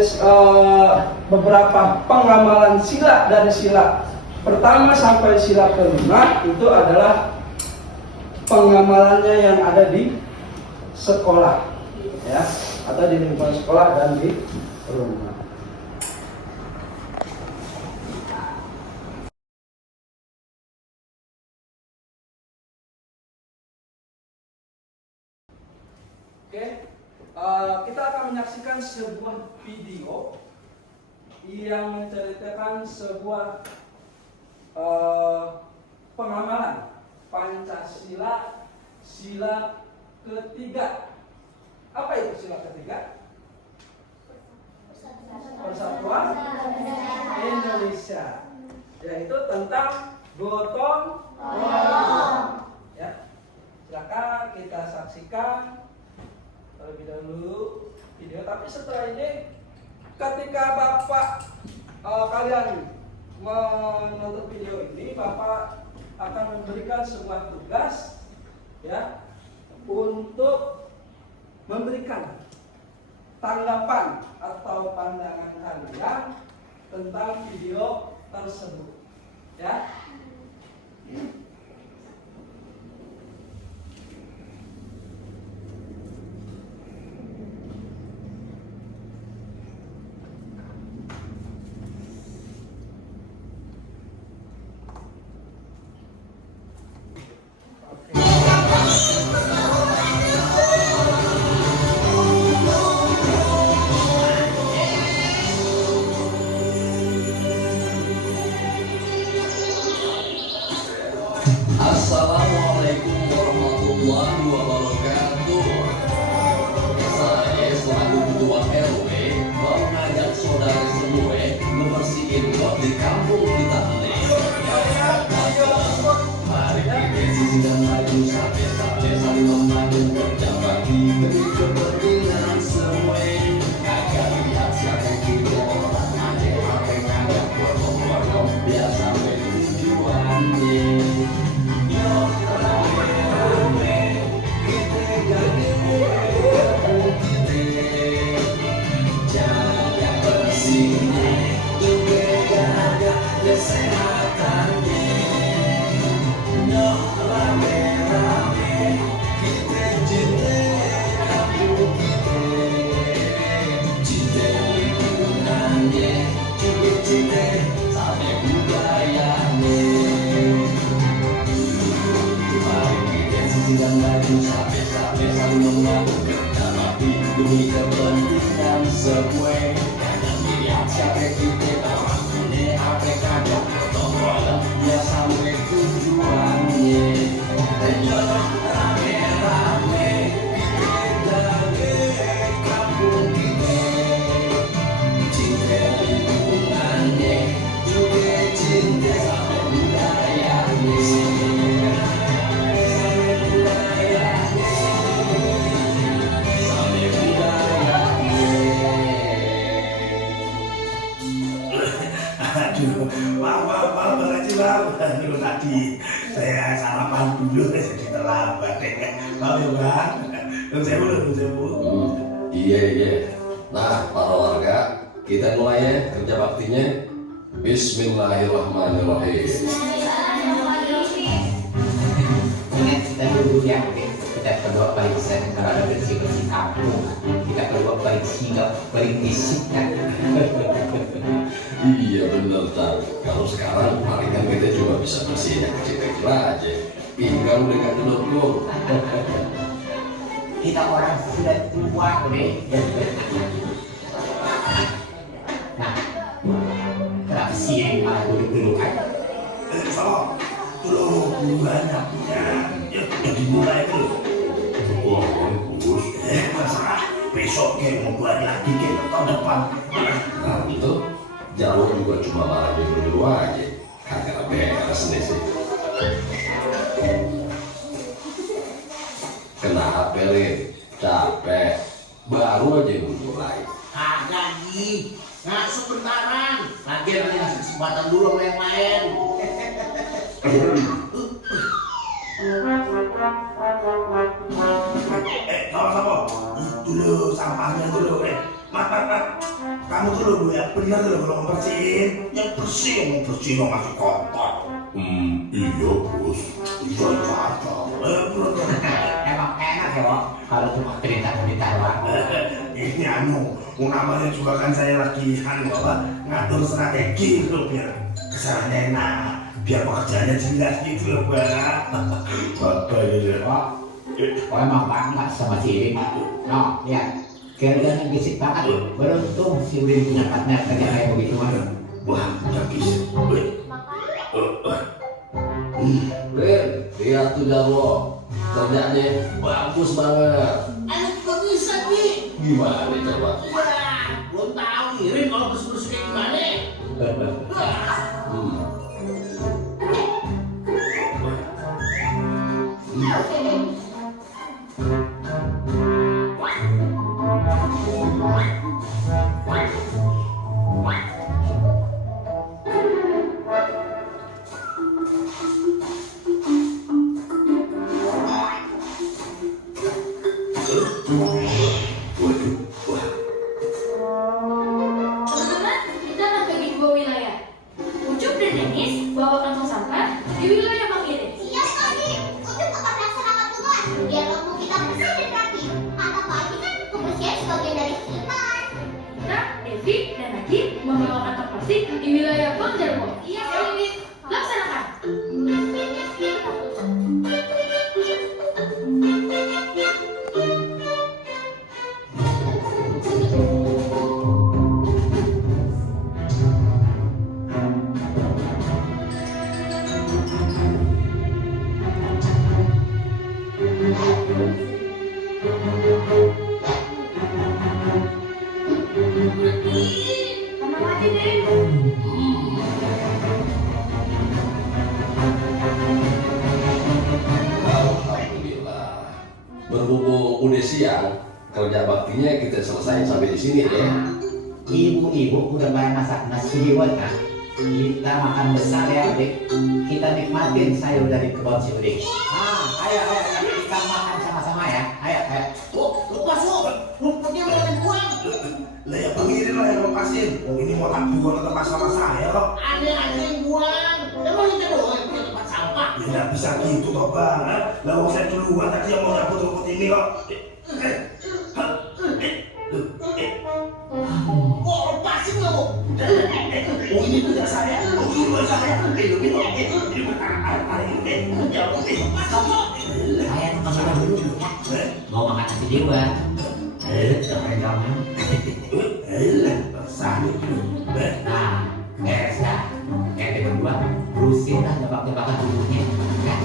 beberapa pengamalan sila dari sila pertama sampai sila kelima itu adalah pengamalannya yang ada di sekolah, ya, ada di lingkungan sekolah dan di rumah. Oke, kita akan menyaksikan sebuah video yang menceritakan sebuah pengamalan Pancasila sila ketiga. Apa itu sila ketiga? Persatuan Indonesia, yaitu tentang gotong royong. Ya, silakan kita saksikan terlebih dahulu video. Tapi setelah ini, ketika Bapak kalian menonton video ini, Bapak akan memberikan sebuah tugas, ya, untuk memberikan tanggapan atau pandangan kalian tentang video tersebut, ya. Assalamualaikum warahmatullahi wabarakatuh. Saya selaku ketua RW mau ngajak saudara semua membersihin got di kampung kita ini. Mari kita sisihkan maju sampai saling membantu kerja bakti demi kepentingan semua. Agar lihat siapa kita orang ada apa yang ada gotong-gotong biar sampai tujuannya. Dan lagi sampai saling membantu kerja bakti demi kepentingan semua. Jangan dilihat siapa kita orang ini apa kagak gotong royong ya sampai tujuannya. Ayo rame-rame kita jaga kampung kita, cinta lingkungannya juga cinta sama budayanya. Maaf Bang Haji Bang. Aduh, tadi saya sarapan dulu jadi terlambat deh. Maaf ya Bang. Nun sewu. Iya. Nah, para warga, kita mulai ya kerja baktinya. Bismillahirrahmanirrahim. Kita dulu ya, kita kedua paling sering kalau ada bersih-bersih kampung, kita kedua paling sigap, paling disikat. Iya bener Tan. Kalau sekarang paling kan kita cuma bisa bersihin yang kecil-kecil aja. Pinggang udah gak telur. Kita orang sudah tua deh. Nah, kenapa sih yang malah dulu kan? So, dulu buahnya punya. Yuk, dimulai dulu. Wah, bagus. Masalah besok kayak mau buat lagi kayak tahun depan. Nah itu Jarwo juga cuma marah dulu aja. Kagak beres nih sih. Kenapa Rin? Capek. Baru aja yang mulai. Kagak Ji, nggak sebentaran. Lagi nanti ngasih kesempatan dulu sama yang lain. Sama dulu sampahnya dulu mat kamu dulu Bu ya benar dulu kalau mau bersihin yang bersih mau masih kotor Iya bos. Iya cocok. Bro. Emang enak ya, Bok, kalau cuma cerita-cerita doang. Ini namanya juga kan saya lagi ngatur strategi gitu biar kesannya enak, biar pekerjaannya jelas gitu loh Pak. Apa ya? Bok, kok emang banget sama si Udin. No, lihat, kerjanya gesit banget. Beruntung si Udin punya partner kerja kayak begitu, Wah, udah bisa. Lihat tuh Jago, kerjanya bagus banget. Anak juga bisa nih. Gimana coba? Ya, belum tahu Irin kalau bersih-bersih kayak gimana. Teman-teman, kita akan bagi dua wilayah. Ucup dan Denis bawa kantong sampah di wilayah Bang Irin. Siap kali, untuk tetap laksanakan tugas. Biar kampung kita bersih dan rapi. Kata Pak Haji kan kebersihan sebagian dari iman. Nah, Devi dan Najib membawa kantong plastik di wilayah Bang Jarwo. Iya, Irin. Laksanakan. Sama lagi, Dek. Alhamdulillah. Berhubung udah siang, kerja baktinya kita selesai sampai di sini ya. Ibu-ibu udah banyak masak nasi liwet kan? Kita makan besar ya, Dik. Kita nikmatin sayur dari kebun si Udik. Ayo, kita makan sama-sama ya. Ayo. Oh, lepas lo. Rumputnya mau dibuang. Lah ya Bang Irin lah yang lepasin. Oh ini mau tak buang ke tempat sama saya kok. Ada yang buang. Emang kita doang yang punya tempat sampah. Ya nggak bisa gitu toh Bang. Lah wong saya duluan tadi yang mau nyabut rumput ini kok. Kok lepasin lo? Oh ini punya saya. Oh ini punya saya. Ini Saya makan dulu ya. Mau makan nasi liwet. Jangan. Sani dulu. Nah, beres dah. Kita berdua berusin lah nebak-nebakan dulunya. Ya.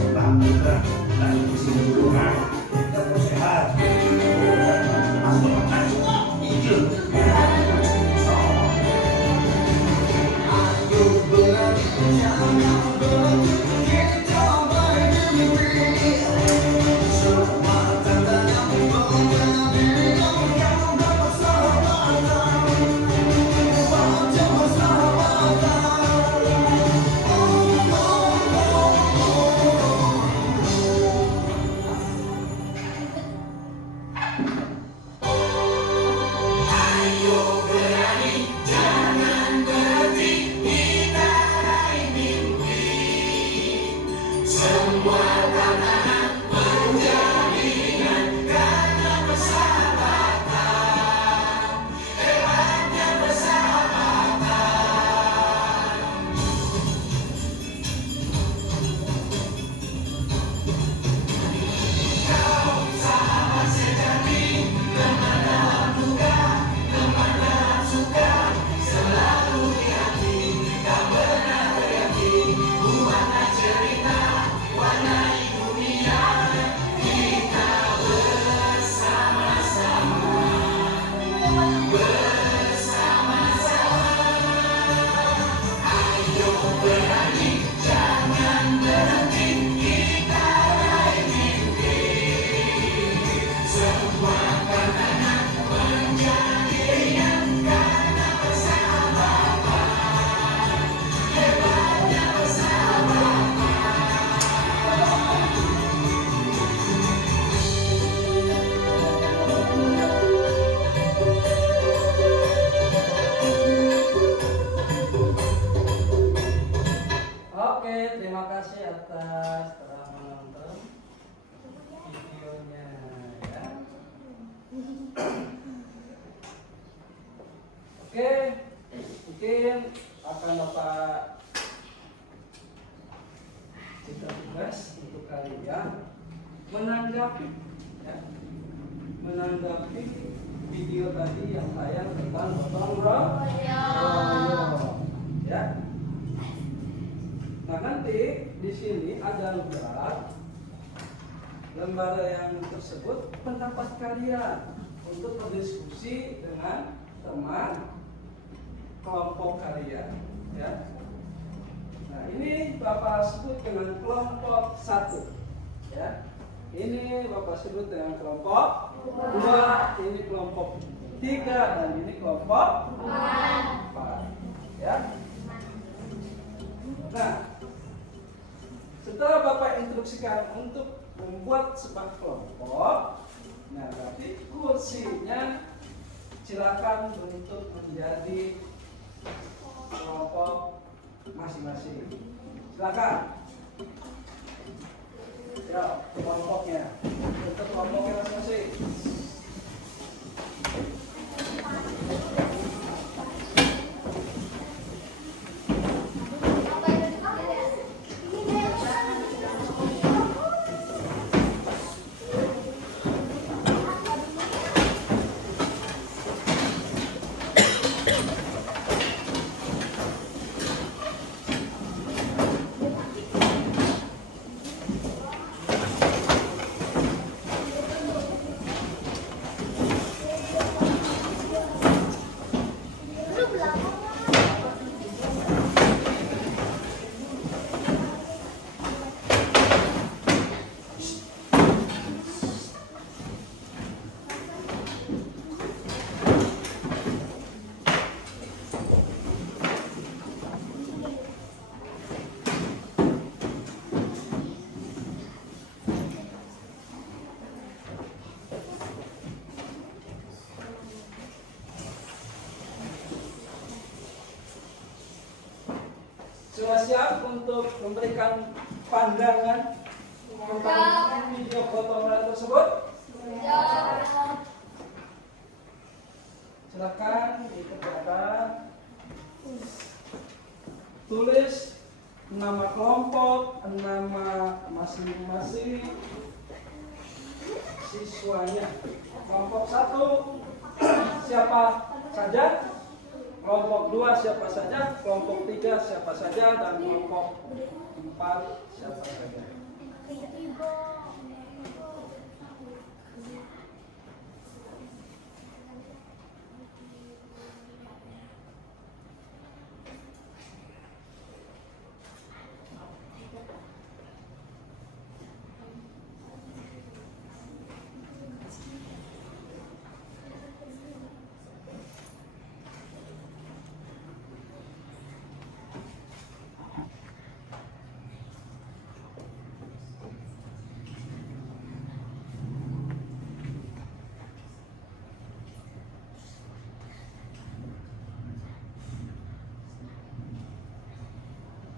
Sebab kita lagi di sini dulu kan. Kita mau sehat. Masuk makan semua. Hijau. mungkin akan Bapak cipta tugas untuk kalian menanggapi ya, menanggapi video tadi yang saya tentang gotong royong ya. Nah, nanti di sini ada lembar yang tersebut pendapat kalian untuk berdiskusi dengan teman kelompok kalian ya. Nah, ini Bapak sebut dengan kelompok 1 ya. Ini Bapak sebut dengan kelompok 2, ini kelompok 3, dan ini kelompok 4 ya. Nah, setelah Bapak instruksikan untuk membuat sebuah kelompok, nah berarti kursinya silakan untuk menjadi kelompok masing-masing. Silakan. Ya, kelompoknya. Untuk kelompoknya masing-masing. Sudah siap untuk memberikan pandangan tentang video gotong royong tersebut? Silakan dikerjakan. Tulis nama kelompok, nama masing-masing siswanya. Kelompok 1 siapa saja? Kelompok 2 siapa saja, kelompok 3 siapa saja, dan kelompok 4 siapa saja.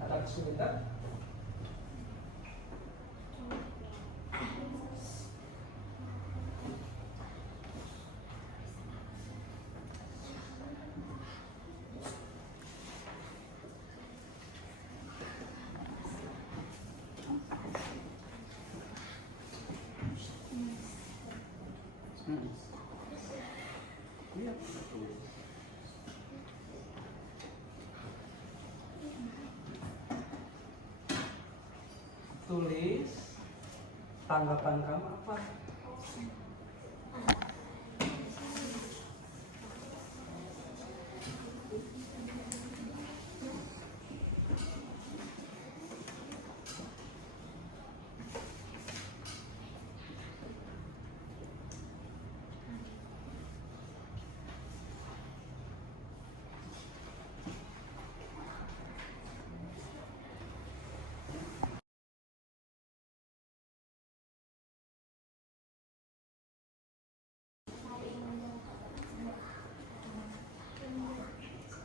Ada kesulitan? Iya, betul. Tulis tanggapan kamu apa?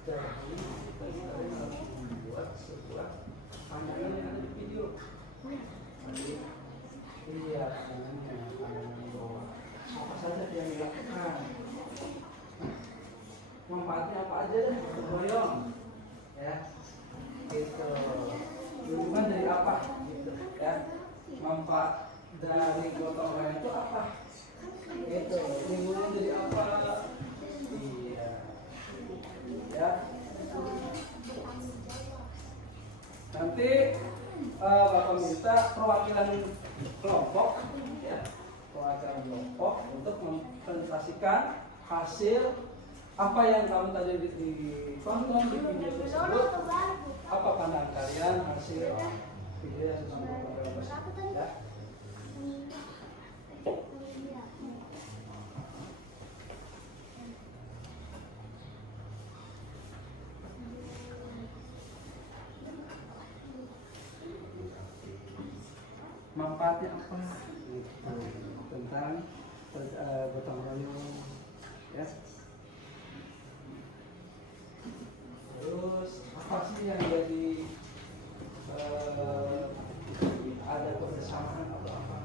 Jadi kita sekarang harus membuat sebuah pandangan yang ada di video. Jadi lihat pandangan bawah. Apa saja yang dilakukan? Manfaatnya apa aja deh? Gotong royong. manfaat dari gotong royong itu apa? Itu lingkungan jadi apa? Iya. Ya. Nanti Bapak minta perwakilan kelompok, ya, perwakilan kelompok untuk mempresentasikan hasil apa yang kamu tadi ditonton di video tersebut. Apa pandangan kalian hasil video yang sudah kamu tersebut? Ya. Manfaatnya apa? Gitu. Tentang gotong royong, ya. Terus apa sih yang jadi ada kebersamaan atau apa?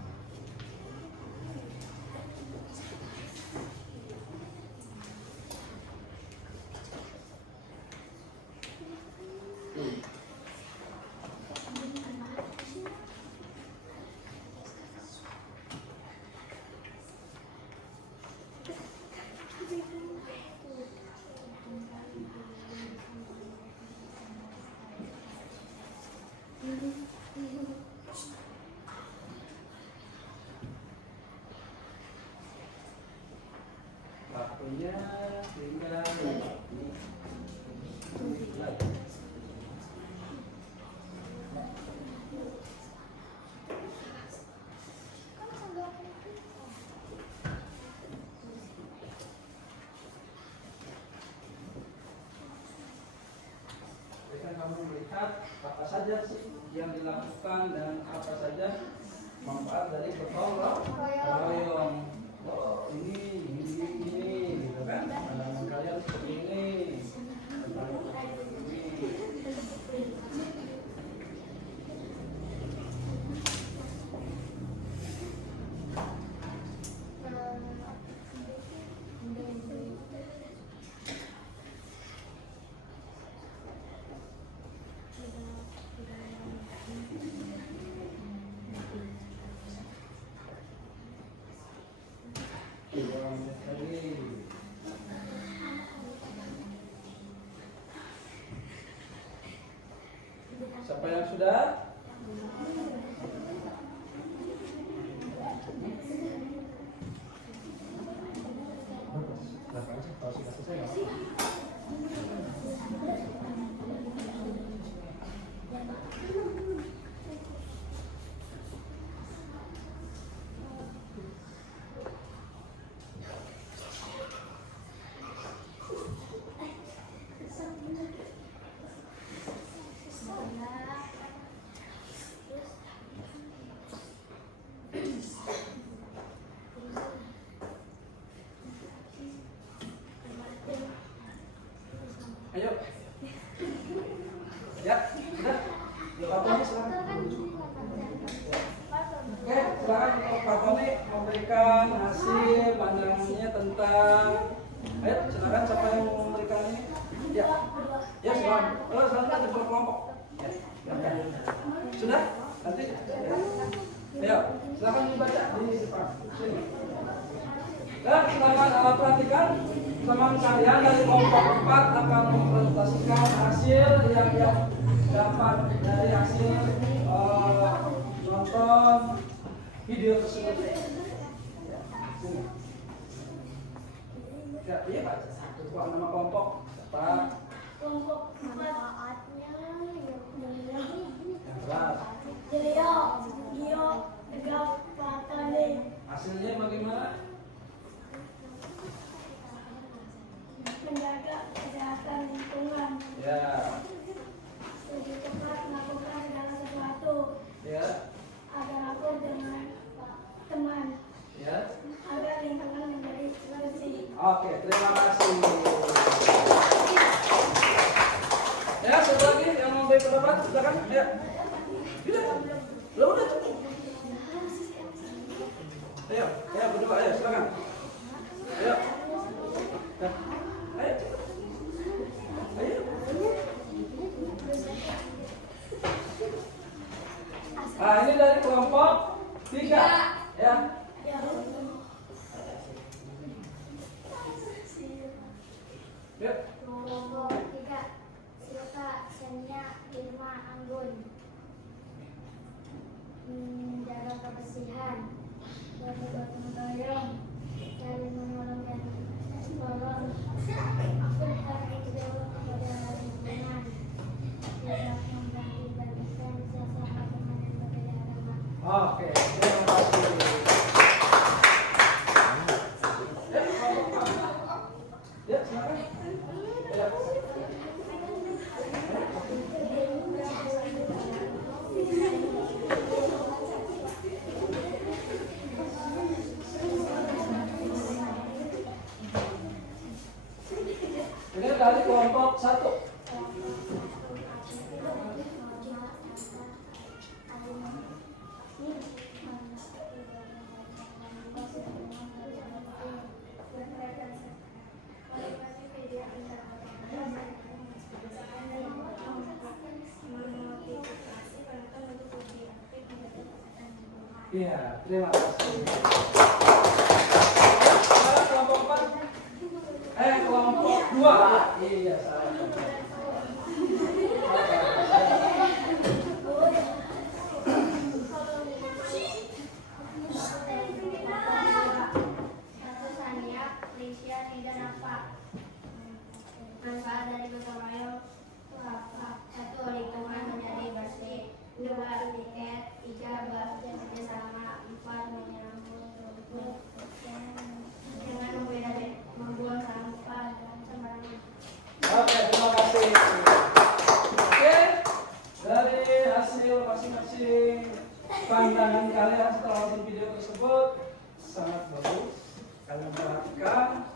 Waktunya tinggal kamu melihat apa saja sih yang dilakukan dan apa saja manfaat dari gotong royong. Oh, ini, gitu kan? Pandangan kalian seperti ini. Siapa yang sudah? Kalau sudah selesai, nggak apa-apa. Ayo. Ya, sudah. Ya, Pak Tony silakan. Oke, silakan untuk Pak Tony memberikan hasil pandangannya tentang. Ayo, silakan siapa yang mau memberikan ini? Ya. Ya, silakan. Silakan di kelompok. Ya. Sudah? Nanti. Ya. Ayo, silakan dibaca di depan. Sini. Dan silakan perhatikan teman kalian dari kelompok 4 akan mempresentasikan hasil yang dapat dari hasil nonton video tersebut. Ya, iya Pak. Tuang nama kelompok Pak. Kelompok manfaatnya Yang jelas. Gio, tegap, patale. Hasilnya bagaimana? Menjaga kesehatan lingkungan. Ya. Lebih cepat melakukan segala sesuatu. Ya. Agar aku dengan teman. Ya. Agar lingkungan menjadi bersih. Oke, terima kasih. Ya, satu lagi yang mau beri pendapat, silakan. Ya. Udah cukup. Ayo, ya berdua, ayo silakan. Ayo. Ayo cepat. Ayo. Ini dari kelompok 3. Ya. Yuk. Lombok 3. Silka, Senia, Irma, Anggun. Jaga kebersihan. Gotong royong. Saling menolong dan tolong. Bertanggung jawab kepada lingkungan. Tidak membagikan sesama teman yang berbeda agama. Oke, terima kasih. Ya, silakan. Ya. Ini dari kelompok 1. Iya, terima kasih. Sekarang kelompok 4. Kelompok 2. Iya, salah. Satu Sania, Lisya, Nida, Nafa. Manfaat dari gotong royong. Satu, lingkungan menjadi bersih. 2, tiket. 3, bekerja sama. 4, menyambung rumput dengan membuang sampah sembarangan. Oke, terima kasih. Oke, dari hasil masing-masing pandangan kalian setelah nonton video tersebut sangat bagus. Kalian perhatikan,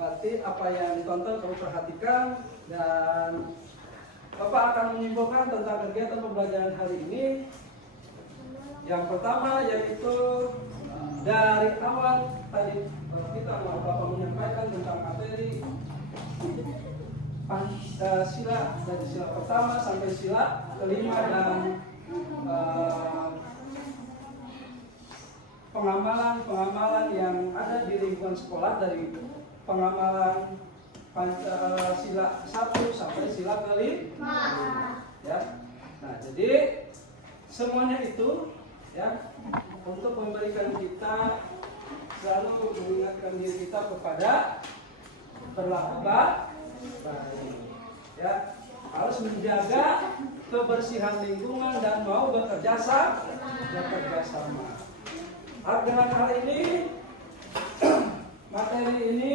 berarti apa yang ditonton kamu perhatikan, dan Bapak akan menyimpulkan tentang kegiatan pembelajaran hari ini. Yang pertama yaitu dari awal tadi kita Bapak menyampaikan tentang materi Pancasila dari sila pertama sampai sila kelima, dan pengamalan yang ada di lingkungan sekolah dari pengamalan Pancasila 1 sampai sila kelima. Ya. Nah, jadi semuanya itu ya untuk memberikan kita selalu mengingatkan diri kita kepada berlaku baik, ya, harus menjaga kebersihan lingkungan dan mau bekerja sama. Dengan hal ini materi ini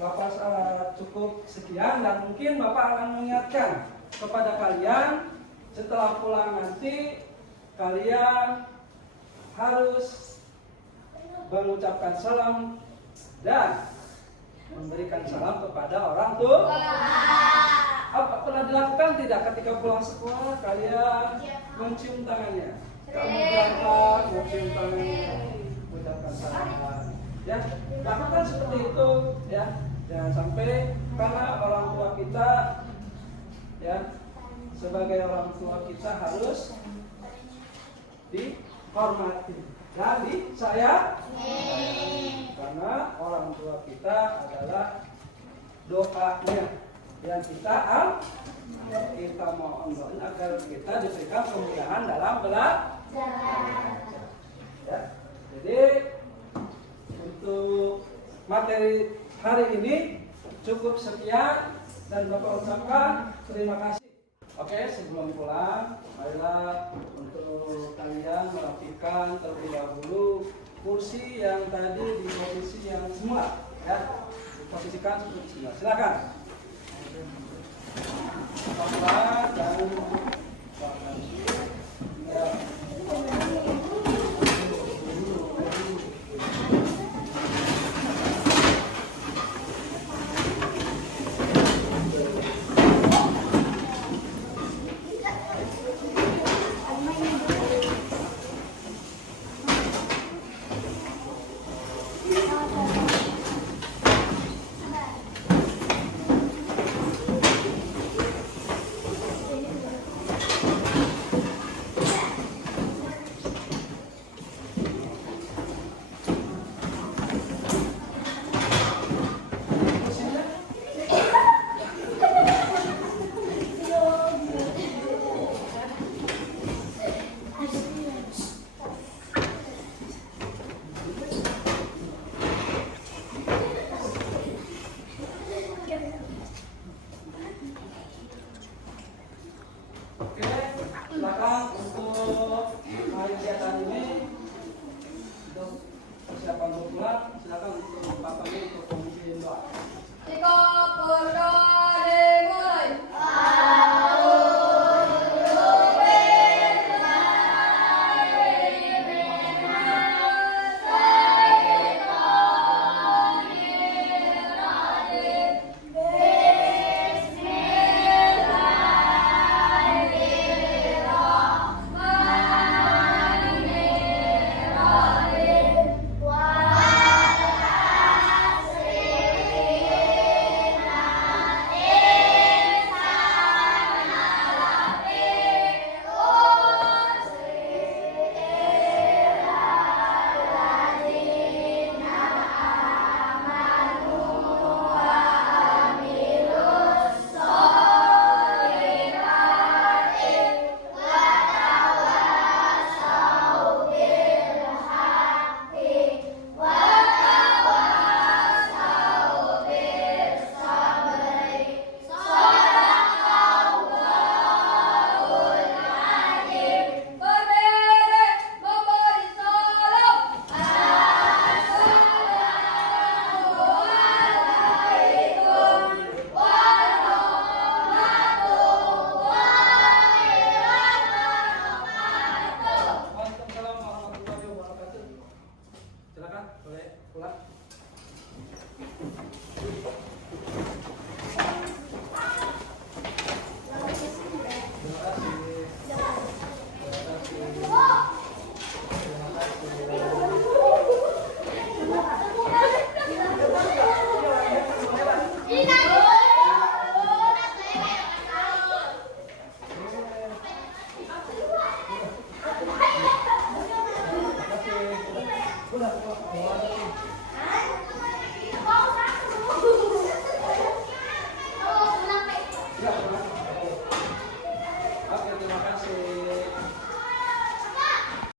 Bapak cukup sekian, dan mungkin Bapak akan mengingatkan kepada kalian setelah pulang nanti kalian harus mengucapkan salam dan memberikan salam kepada orang tua. Apa pernah dilakukan tidak ketika pulang sekolah kalian mencium tangannya? Kamu berangkat mencium tangannya, mengucapkan salam. Ya, lakukan seperti itu ya. Jangan sampai karena orang tua kita ya, sebagai orang tua kita harus dihormati dan disayangi, karena orang tua kita adalah doanya yang kita mohon agar kita diberikan kemudahan dalam belajar. Ya. Jadi untuk materi hari ini cukup sekian, dan Bapak ucapkan terima kasih. Oke, sebelum pulang, marilah untuk kalian merapikan terlebih dahulu kursi yang tadi di posisi yang semula, ya. Posisikan seperti semula. Silakan. Pelan dan ya. akhir kegiatan ini untuk persiapan untuk pulang, silakan untuk Bapak ini untuk memimpin doa. Kita berdoa dimulai. Waalaikumsalam warahmatullahi wabarakatuh. Silakan boleh pulang. Terima kasih. Udah,